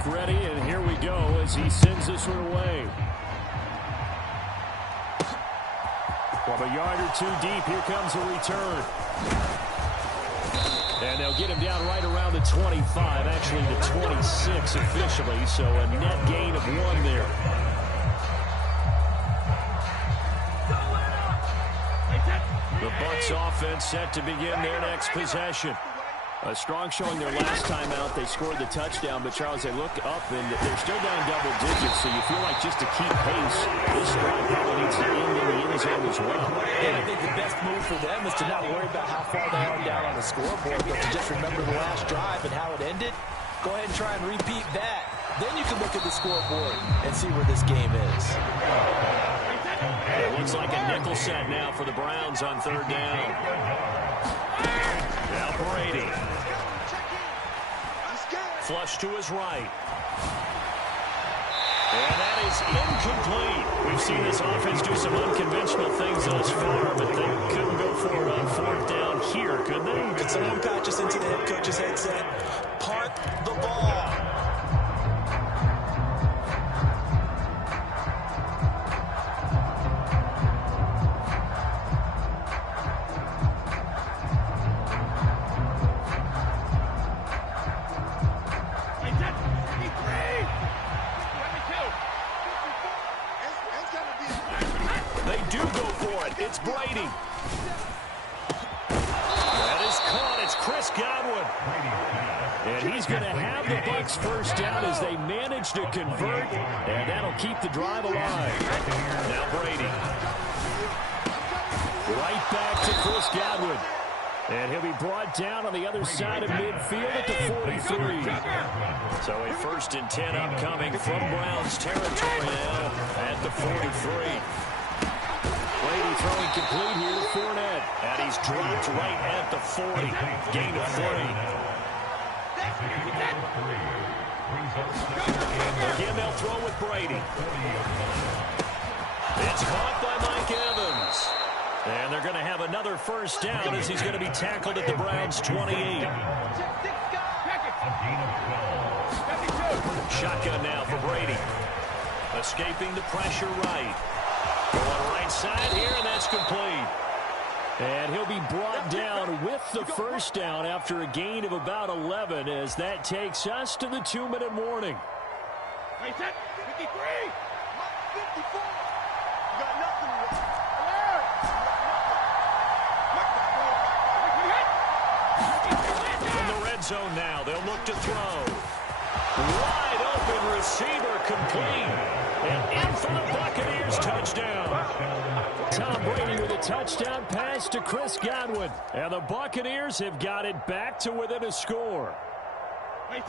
Ready, and here we go as he sends this one away. From a yard or 2 deep, here comes a return. And they'll get him down right around the 25, actually the 26 officially, so a net gain of 1 there. The Bucs offense set to begin their next possession. A strong showing their last time out. They scored the touchdown, but Charles, they look up and they're still down double digits, so you feel like just to keep pace, this drive probably needs to end in the end zone as well. And I think the best move for them is to not worry about how far they are down on the scoreboard, but to just remember the last drive and how it ended. Go ahead and try and repeat that. Then you can look at the scoreboard and see where this game is. It looks like a nickel set now for the Browns on third down. Now Brady. Flush to his right. And that is incomplete. We've seen this offense do some unconventional things thus far, but they couldn't go for it on fourth down here, could they? Could someone patch us into the head coach's headset? Punt the ball. They do go for it. It's Brady. That is caught. It's Chris Godwin. And he's going to have the Bucs first down as they manage to convert, and that'll keep the drive alive. Now Brady. Right back to Chris Godwin. And he'll be brought down on the other side of midfield at the 43. So a 1st and 10 upcoming from Browns territory now at the 43. Brady throwing complete here to Fournette. And he's dropped right at the 40. Gain of 3. Again, they'll throw with Brady. It's caught by Mike Evans. And they're going to have another first down as he's going to be tackled at the Browns' 28. Shotgun now for Brady. Escaping the pressure right. Going right side here, and that's complete. And he'll be brought down with the first down after a gain of about 11 as that takes us to the 2-minute warning. 53! 54. You got nothing to do. From the red zone now, they'll look to throw. Wide open receiver complete. And in for the Buccaneers touchdown. Tom Brady with a touchdown pass to Chris Godwin. And the Buccaneers have got it back to within a score.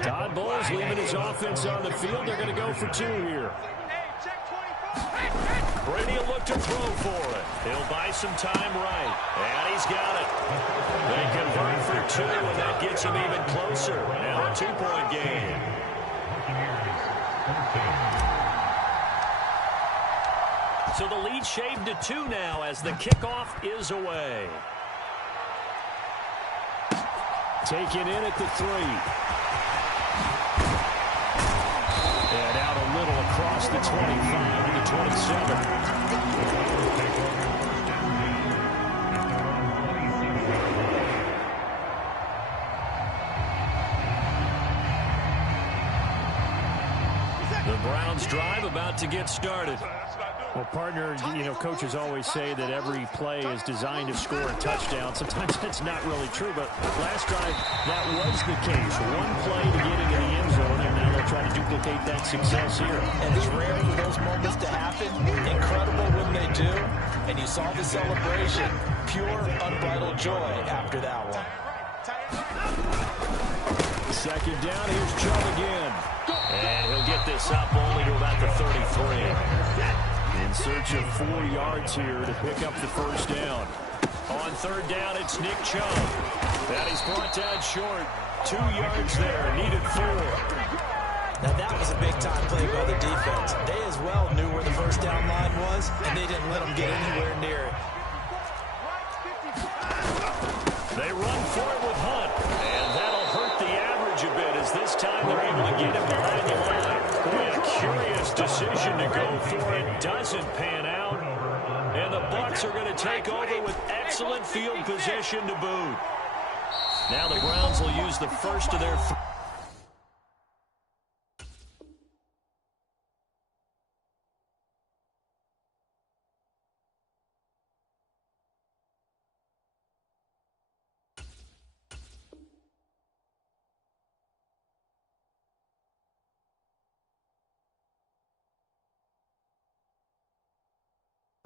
Todd Bowles leaving his offense on the field. They're going to go for 2 here. Brady will look to throw for it. He'll buy some time right. And he's got it. They convert for 2, and that gets him even closer. Now a 2-point game. So the lead shaved to 2 now as the kickoff is away. Taken in at the 3. And out a little across the 25 to the 27. The Browns drive about to get started. Well, partner, coaches always say that every play is designed to score a touchdown. Sometimes that's not really true, but last drive, that was the case. One play to get into the end zone, and now they'll try to duplicate that success here. And it's rare for those moments to happen. Incredible when they do. And you saw the celebration. Pure, unbridled joy after that one. Second down, here's Chubb again. And he'll get this up only to about the 33. In search of 4 yards here to pick up the first down. On third down, it's Nick Chubb. And he's brought down short. 2 yards there, needed 4. Now that was a big-time play by the defense. They as well knew where the first down line was, and they didn't let them get anywhere near it. They run for it with Hunt, and that'll hurt the average a bit as this time they're able to get him behind the line. Boy, a curious decision to go for it. Doesn't pan out, and the Bucs are going to take over with excellent field position to boot. Now the Browns will use the first of their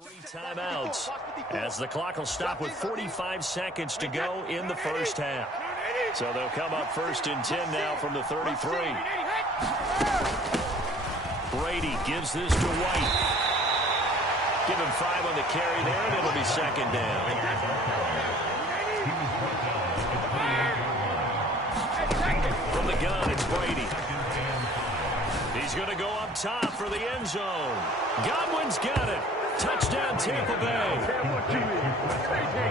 Timeouts as the clock will stop with 45 seconds to go in the first half. So they'll come up 1st and 10 now from the 33. Brady gives this to White. Give him 5 on the carry there, and it'll be 2nd down. From the gun, it's Brady. He's going to go up top for the end zone. Godwin's got it. Touchdown, Tampa Bay.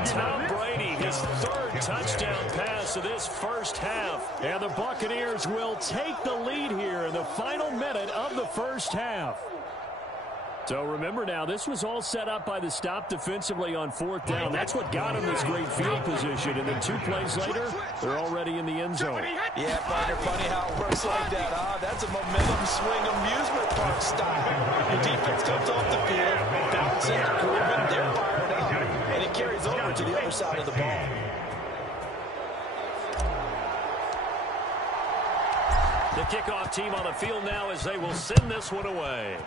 Tom Brady, his 3rd touchdown pass of this first half. And the Buccaneers will take the lead here in the final minute of the first half. So remember now, this was all set up by the stop defensively on 4th down. That's what got him this great field position. And then 2 plays later, they're already in the end zone. Yeah, partner, funny how it works like that, huh? That's a momentum swing amusement park style. The defense comes off the field, bouncing, grooving, they're fired up, and it carries over to the other side of the ball. The kickoff team on the field now as they will send this one away.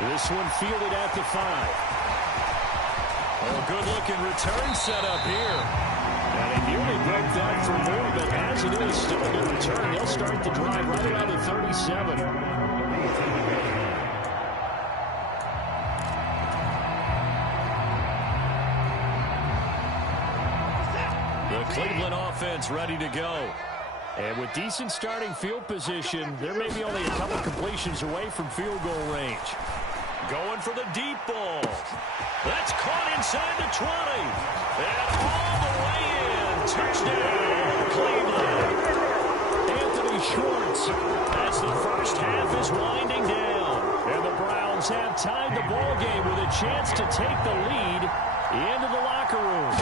This one fielded at the 5. Oh, good-looking return set up here. And he nearly broke that for more, but as it is, still a good return. They'll start the drive right around the 37. The Cleveland offense ready to go. And with decent starting field position, there may be only a couple completions away from field goal range. Going for the deep ball. That's caught inside the 20. And all the way in. Touchdown, Cleveland. Anthony Schwartz as the first half is winding down. And the Browns have tied the ball game with a chance to take the lead into the locker room.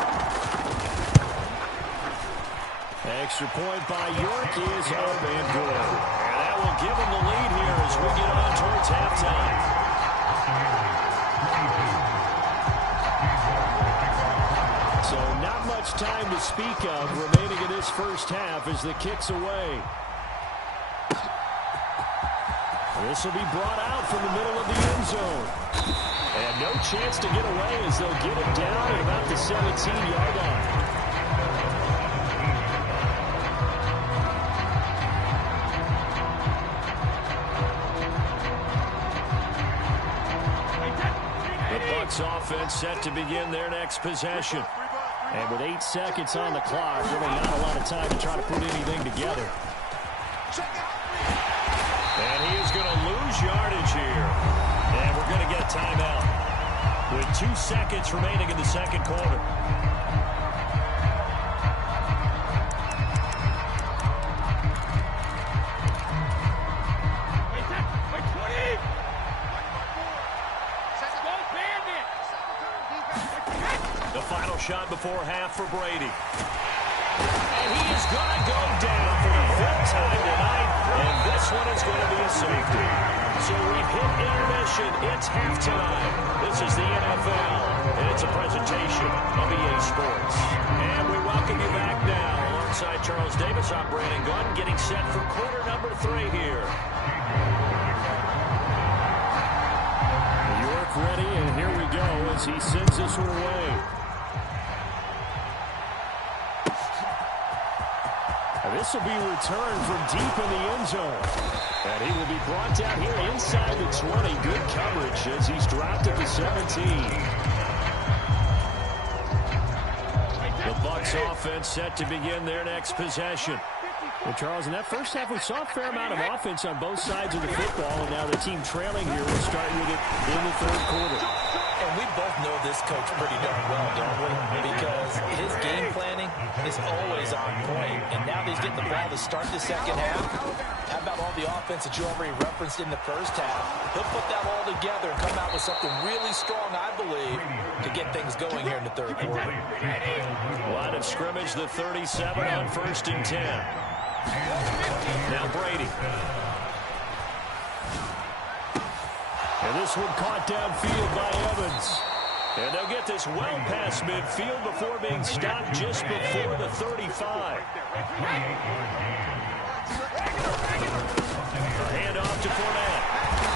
Extra point by York is up and good. And that will give them the lead here as we get on towards halftime. So not much time to speak of remaining in this first half as the kick's away. This will be brought out from the middle of the end zone. And no chance to get away as they'll get it down at about the 17-yard line. Offense set to begin their next possession. And with 8 seconds on the clock, really not a lot of time to try to put anything together. And he is going to lose yardage here. And we're going to get a timeout with 2 seconds remaining in the second quarter. Shot before half for Brady. And he is going to go down for the 5th time tonight, and this one is going to be a safety. So we've hit intermission. It's halftime. This is the NFL, and it's a presentation of EA Sports. And we welcome you back now. Alongside Charles Davis, I'm Brandon Gunn, getting set for quarter number 3 here. York ready, and here we go as he sends this one away. This will be returned from deep in the end zone. And he will be brought down here inside the 20. Good coverage as he's dropped at the 17. The Bucs offense set to begin their next possession. Well, Charles, in that first half, we saw a fair amount of offense on both sides of the football. And now the team trailing here will start with it in the 3rd quarter. And we both know this coach pretty darn well, don't we? Because his game planning is always on point. And now that he's getting the ball to start the second half, how about all the offense that you already referenced in the first half? He'll put that all together and come out with something really strong, I believe, to get things going here in the 3rd quarter. Line of scrimmage, the 37 on 1st and 10. Now Brady. And this one caught downfield by Evans. And they'll get this well past midfield before being stopped just before the 35. Hand off to Fournette.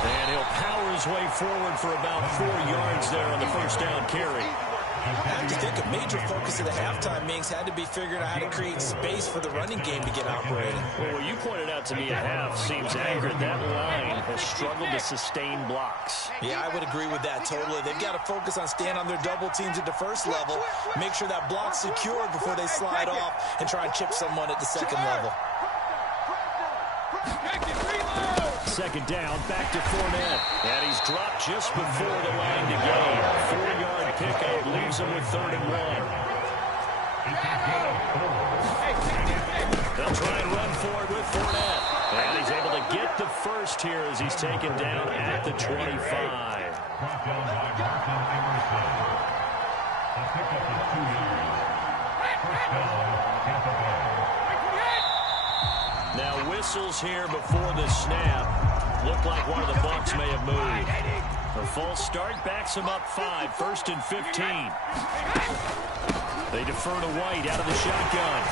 And he'll power his his way forward for about 4 yards there on the first down carry. I have to think a major focus of the halftime meetings had to be figuring out how to create space for the running game to get operating. Well, what you pointed out to me at half seems accurate. That line has struggled to sustain blocks. Yeah, I would agree with that totally. They've got to focus on staying on their double teams at the first level, make sure that block's secured before they slide off and try and chip someone at the second level. Second down, back to Fournette. And he's dropped just before the line to go. 4-yard pickup leaves him with 3rd and 1. They'll try and run forward with Fournette. And he's able to get the first here as he's taken down at the 25. Now whistles here before the snap. Looked like one of the Bucs may have moved. A false start backs him up 5, 1st and 15. They defer to White out of the shotgun.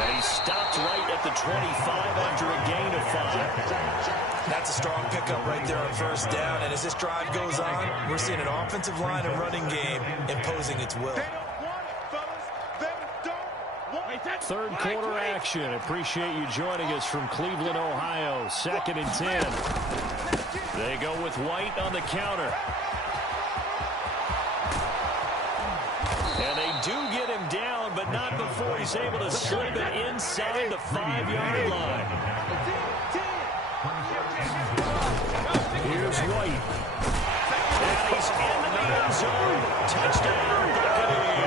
And he stopped right at the 25 after a gain of 5. That's a strong pickup right there on first down. And as this drive goes on, we're seeing an offensive line and running game imposing its will. Third quarter action. Appreciate you joining us from Cleveland, Ohio. 2nd and 10. They go with White on the counter. And they do get him down, but not before he's able to slip it inside the 5-yard line. Here's White. And he's into the end zone. Touchdown, Buccaneers.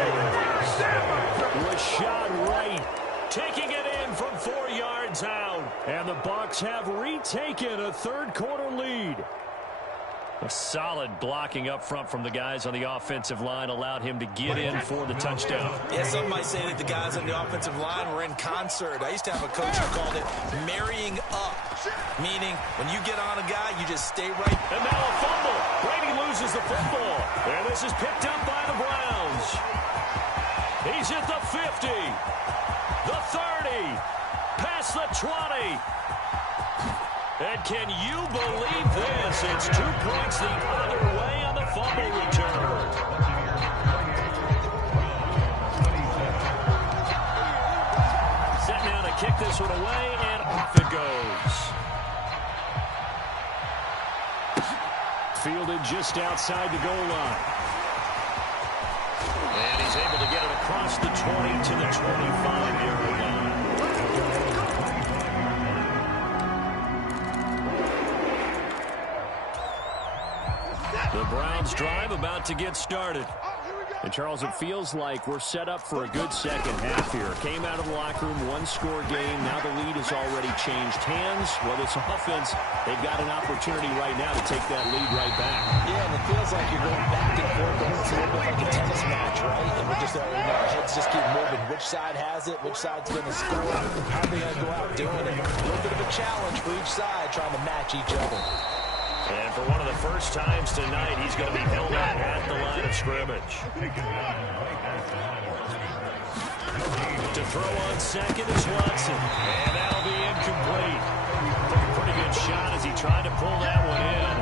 Rashad Wright taking it in from 4 yards out. And the Bucs have retaken a third quarter lead. A solid blocking up front from the guys on the offensive line allowed him to get in for the touchdown. Yeah, some might say that the guys on the offensive line were in concert. I used to have a coach who called it marrying up, meaning when you get on a guy, you just stay right. And now a fumble. Brady loses the football. And this is picked up by the Browns. He's at the 50, the 30, past the 20. And can you believe this? It's 2 points the other way on the fumble return. Set now to kick this one away, and off it goes. Fielded just outside the goal line. And he's able to get it across the 20 to the 25-yard line. The Browns drive about to get started. And, Charles, it feels like we're set up for a good second half here. Came out of the locker room, one-score game. Now the lead has already changed hands. Well, this offense, they've got an opportunity right now to take that lead right back. Yeah, and it feels like you're going back and forth. It's a little bit like a tennis match, right? And we're just, our heads just keep moving. Which side has it? Which side's going to score? How are they going to go out doing it? A little bit of a challenge for each side, trying to match each other. And for one of the first times tonight, he's going to be held out at the line of scrimmage. To throw on second is Watson. And that'll be incomplete. Took a pretty good shot as he tried to pull that one in.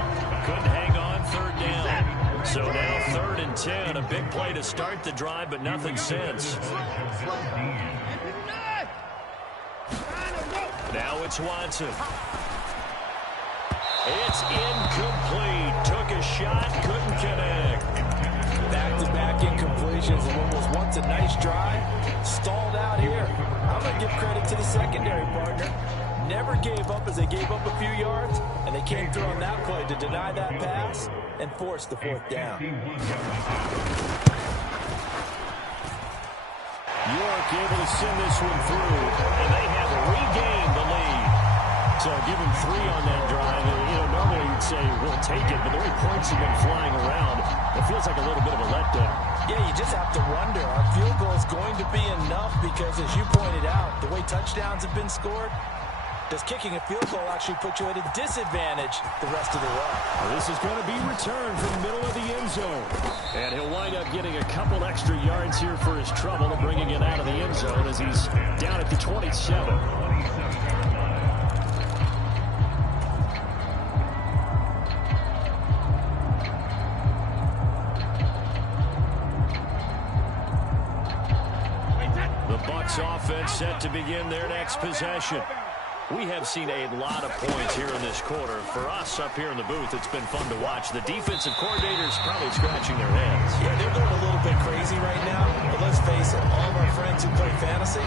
Couldn't hang on third down. So now 3rd and 10. A big play to start the drive, but nothing since. Now it's Watson. It's incomplete. Took a shot, couldn't connect. Back-to-back incompletions. And what was once a nice drive, stalled out here. I'm going to give credit to the secondary partner. Never gave up as they gave up a few yards, and they came through on that play to deny that pass and force the 4th down. York able to send this one through, and they have regained the lead. So give him 3 on that drive. Normally you'd say, we'll take it, but the way points have been flying around, it feels like a little bit of a letdown. Yeah, you just have to wonder, are field goals going to be enough? Because as you pointed out, the way touchdowns have been scored, does kicking a field goal actually put you at a disadvantage the rest of the way? Well, this is going to be returned from the middle of the end zone. And he'll wind up getting a couple extra yards here for his trouble and bringing it out of the end zone as he's down at the 27. defense set to begin their next possession. We have seen a lot of points here in this quarter. For us up here in the booth, it's been fun to watch. The defensive coordinators probably scratching their heads. Yeah, they're going a little bit crazy right now. But let's face it, all of our friends who play fantasy,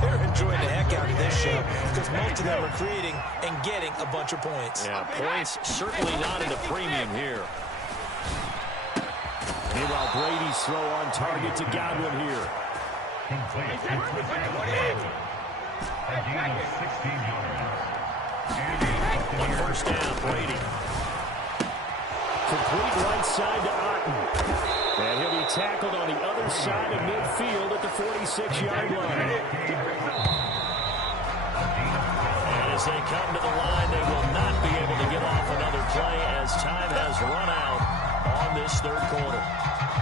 they're enjoying the heck out of this show because most of them are creating and getting a bunch of points. Yeah, points certainly not at a premium here. Meanwhile, Brady's throw on target to Godwin here. A gain of 16 yards. On first down, Brady. Complete right side to Otten. And he'll be tackled on the other side of midfield at the 46-yard line. And as they come to the line, they will not be able to get off another play as time has run out on this third quarter.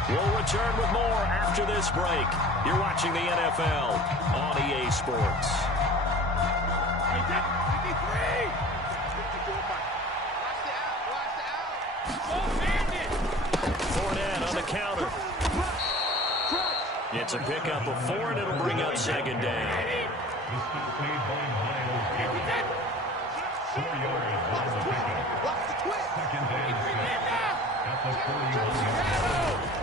We'll return with more after this break. You're watching the NFL on EA Sports. Fournette on the counter. It's a pickup of 4, and it'll bring up second down. The stop made by Miles Garrett. 4 yards on the pickup. Second down at the 41-yard line.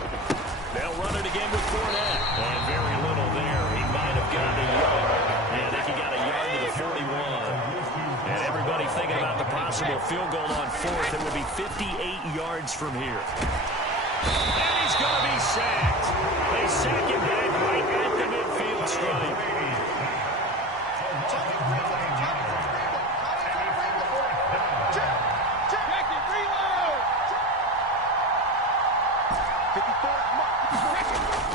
They'll run it again with Fournette. And very little there. He might have gotten a yard. I think he got a yard to the 41. And everybody thinking about the possible field goal on fourth. It will be 58 yards from here. And he's going to be sacked. They sack him back right at the midfield stripe.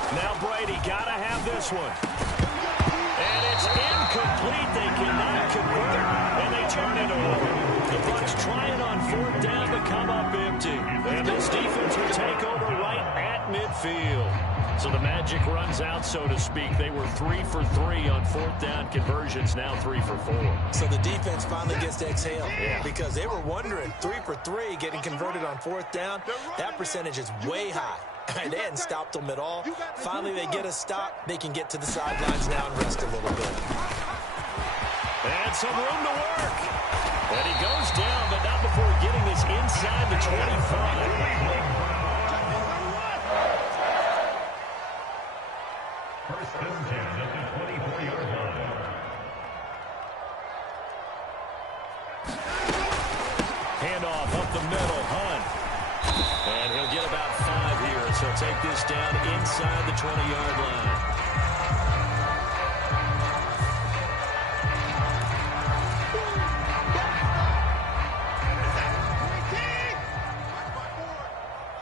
Now Brady got to have this one. And it's incomplete. They cannot convert. And they turn it over. The Bucs trying on fourth down to come up empty. And this defense will take over right at midfield. So the magic runs out, so to speak. They were 3 for 3 on fourth down conversions, now 3 for 4. So the defense finally gets to exhale because they were wondering 3 for 3 getting converted on fourth down. That percentage is way high. They hadn't stopped them at all. Finally, they get a stop. They can get to the sidelines now and rest a little bit. And some room to work. And he goes down, but not before getting this inside the 25. First and 10 at the 24-yard line. Handoff up the middle, Hunt. And he'll get about 5 here as he'll take this down inside the 20-yard line.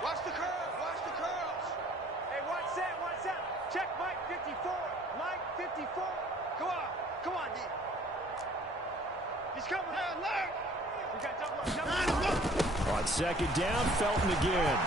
Watch the curls, watch the curls. Hey, watch that. Check Mike 54. Mike 54. Come on, D. He's coming. Hey, alert. We got double up. On second down, Felton again.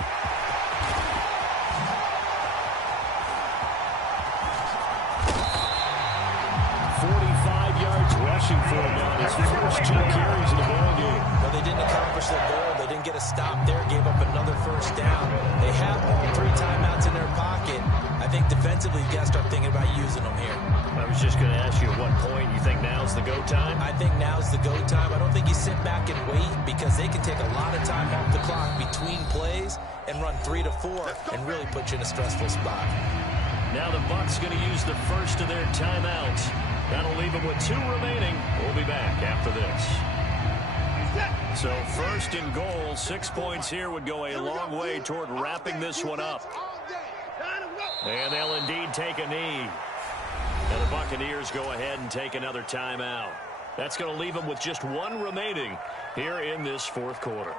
45 yards rushing for him now. His first 2 carries of the ball game. Well, they didn't accomplish their goal. They didn't get a stop there, gave up another first down. They have all 3 timeouts in their pocket. I think defensively, you got to start thinking about using them here. I was just going to ask you at what point you think now's the go time? I think now's the go time. I don't think you sit back and wait because they can take a lot of time off the clock between plays and run 3 to 4 and really put you in a stressful spot. Now the Bucs going to use the first of their timeouts. That'll leave them with 2 remaining. We'll be back after this. So first and goal, 6 points here would go a long way toward wrapping this one up. And they'll indeed take a knee. And the Buccaneers go ahead and take another timeout. That's going to leave them with just 1 remaining here in this fourth quarter.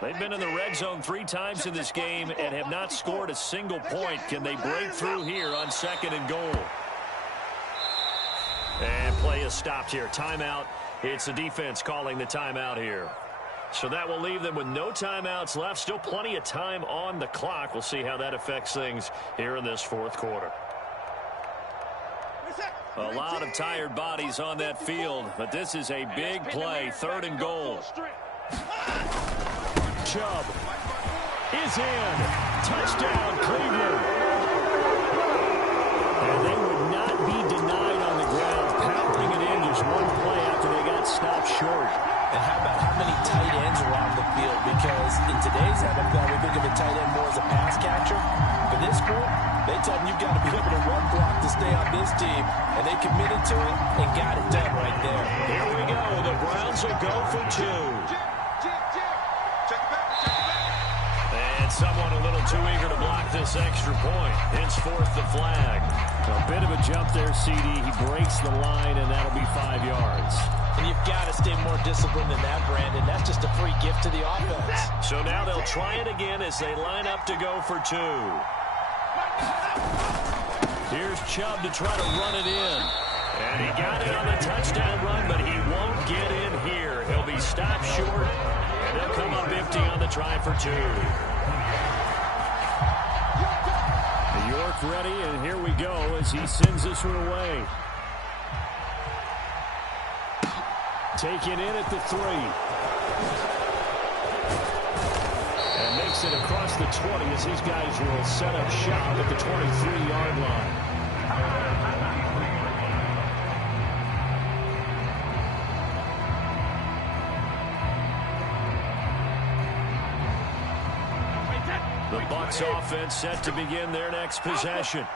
They've been in the red zone 3 times in this game and have not scored a single point. Can they break through here on second and goal? And play is stopped here. Timeout. It's the defense calling the timeout here. So that will leave them with no timeouts left. Still plenty of time on the clock. We'll see how that affects things here in this fourth quarter. A lot of tired bodies on that field, but this is a big play. 3rd and goal. Chubb. is in. Touchdown, Cleveland. And they would not be denied on the ground, powering it in just one play after they got stopped short. And how about how many tight ends are on the field? Because in today's NFL, we think of a tight end more as a pass catcher. For this group, they told them you've got to be able to run block to stay on this team. And they committed to it and got it done right there. Here we go. The Browns will go for 2. And someone a little too eager to block this extra point. Henceforth the flag. A bit of a jump there, CD. He breaks the line, and that'll be 5 yards. And you've got to stay more disciplined than that, Brandon. That's just a free gift to the offense. So now they'll try it again as they line up to go for 2. Here's Chubb to try to run it in. And he got it on the touchdown run, but he won't get in here. He'll be stopped short, and they'll come up empty on the try for 2. York ready, and here we go as he sends this one away. Taken in at the 3. And makes it across the 20 as these guys will set up shop at the 23-yard line. The Bucs offense set to begin their next possession.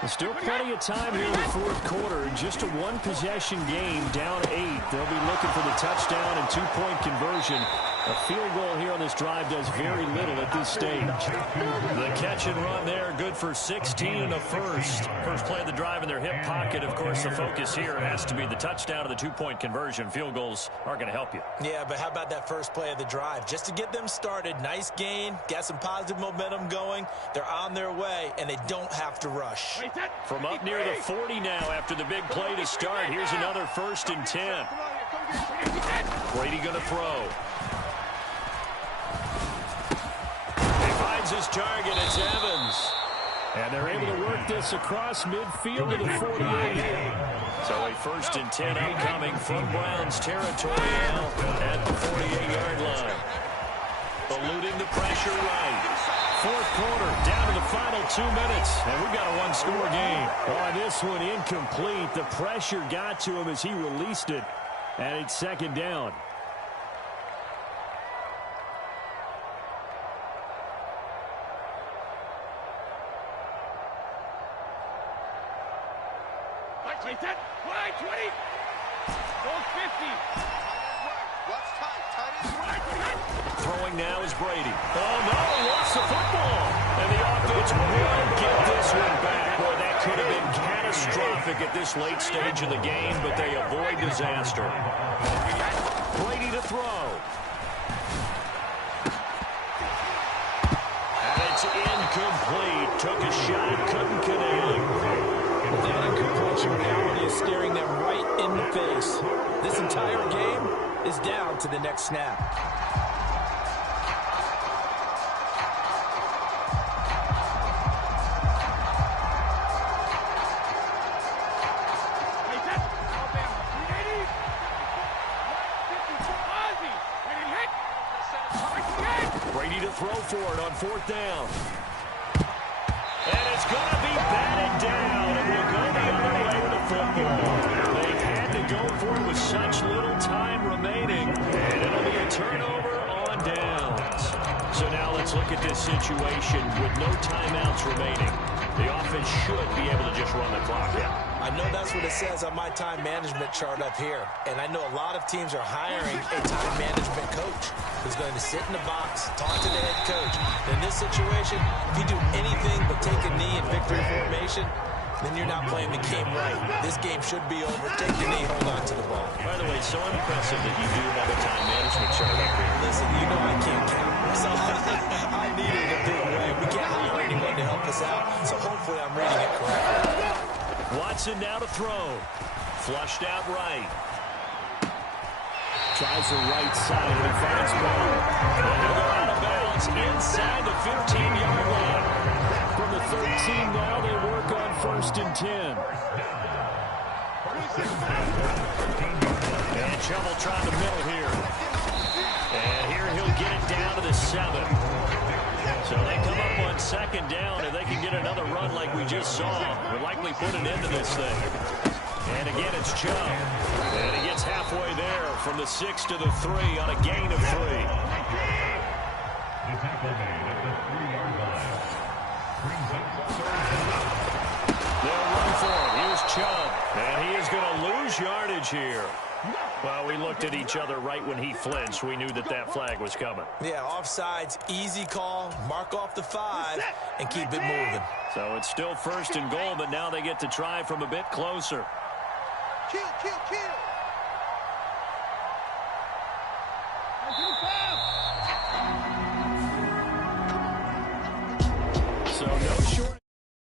There's still plenty of time here in the fourth quarter. Just a one-possession game, down 8. They'll be looking for the touchdown and 2-point conversion. A field goal here on this drive does very little at this stage. The catch and run there, good for 16 and a first. First play of the drive in their hip pocket. Of course, the focus here has to be the touchdown and the 2-point conversion. Field goals aren't going to help you. Yeah, but how about that first play of the drive? Just to get them started, nice gain, got some positive momentum going. They're on their way, and they don't have to rush. From up near the 40 now after the big play to start. Here's another 1st and 10. Brady going to throw. He finds his target. It's Evans. And they're able to work this across midfield to the 48. So a 1st and 10 upcoming from Browns territory now at the 48-yard line. Eluding the pressure right. Fourth quarter, down to the final 2 minutes, and we've got a one-score game. Oh, this one incomplete. The pressure got to him as he released it, and it's 2nd down. Wide 20. Goal 50. What's tight? Tight is right. Throwing now is Brady. Oh, no, lost the football. And the offense will get this one back. Boy, that could have been catastrophic at this late stage of the game, but they avoid disaster. Brady to throw. And it's incomplete. Took a shot, couldn't connect. That incompletion reality is staring them right in the face. This entire game is down to the next snap. Brady to throw for it on 4th down. And it's going to be batted down, and we'll go the other way with the football. They had to go for it with such little time remaining, and it'll be a turnover on downs. So now let's look at this situation with no timeouts remaining. The offense should be able to just run the clock out. I know that's what it says on my time management chart up here, and I know a lot of teams are hiring a time management coach who's going to sit in the box, talk to the head coach. In this situation, if you do anything but take a knee in victory formation, then you're not playing the game right. This game should be over. Take the knee, hold on to the ball. By the way, so impressive that you do have a time management chart up here. Listen, you know I can't count, so I need it in a big way. We can't hire anyone to help us out, so hopefully I'm reading it correctly. Watson now to throw. Flushed out right. Tries the right side and he finds ball. And he'll go out of bounds inside the 15-yard line. From the 13 now, they work on 1st and 10. And Chubb will try the middle here. And here he'll get it down to the 7. So they come up on second down, and they can get another run like we just saw. Would likely put an end to this thing. And again, it's Chubb. And he gets halfway there from the 6 to the 3 on a gain of 3. The tackle made at the 3-yard line. Brings up third down. They'll run for it. Here's Chubb. And he is going to lose yardage here. Well, we looked at each other right when he flinched. We knew that that flag was coming. Yeah, offsides, easy call. Mark off the 5 and keep it moving. So it's still 1st and goal, but now they get to try from a bit closer. Kill, kill, kill.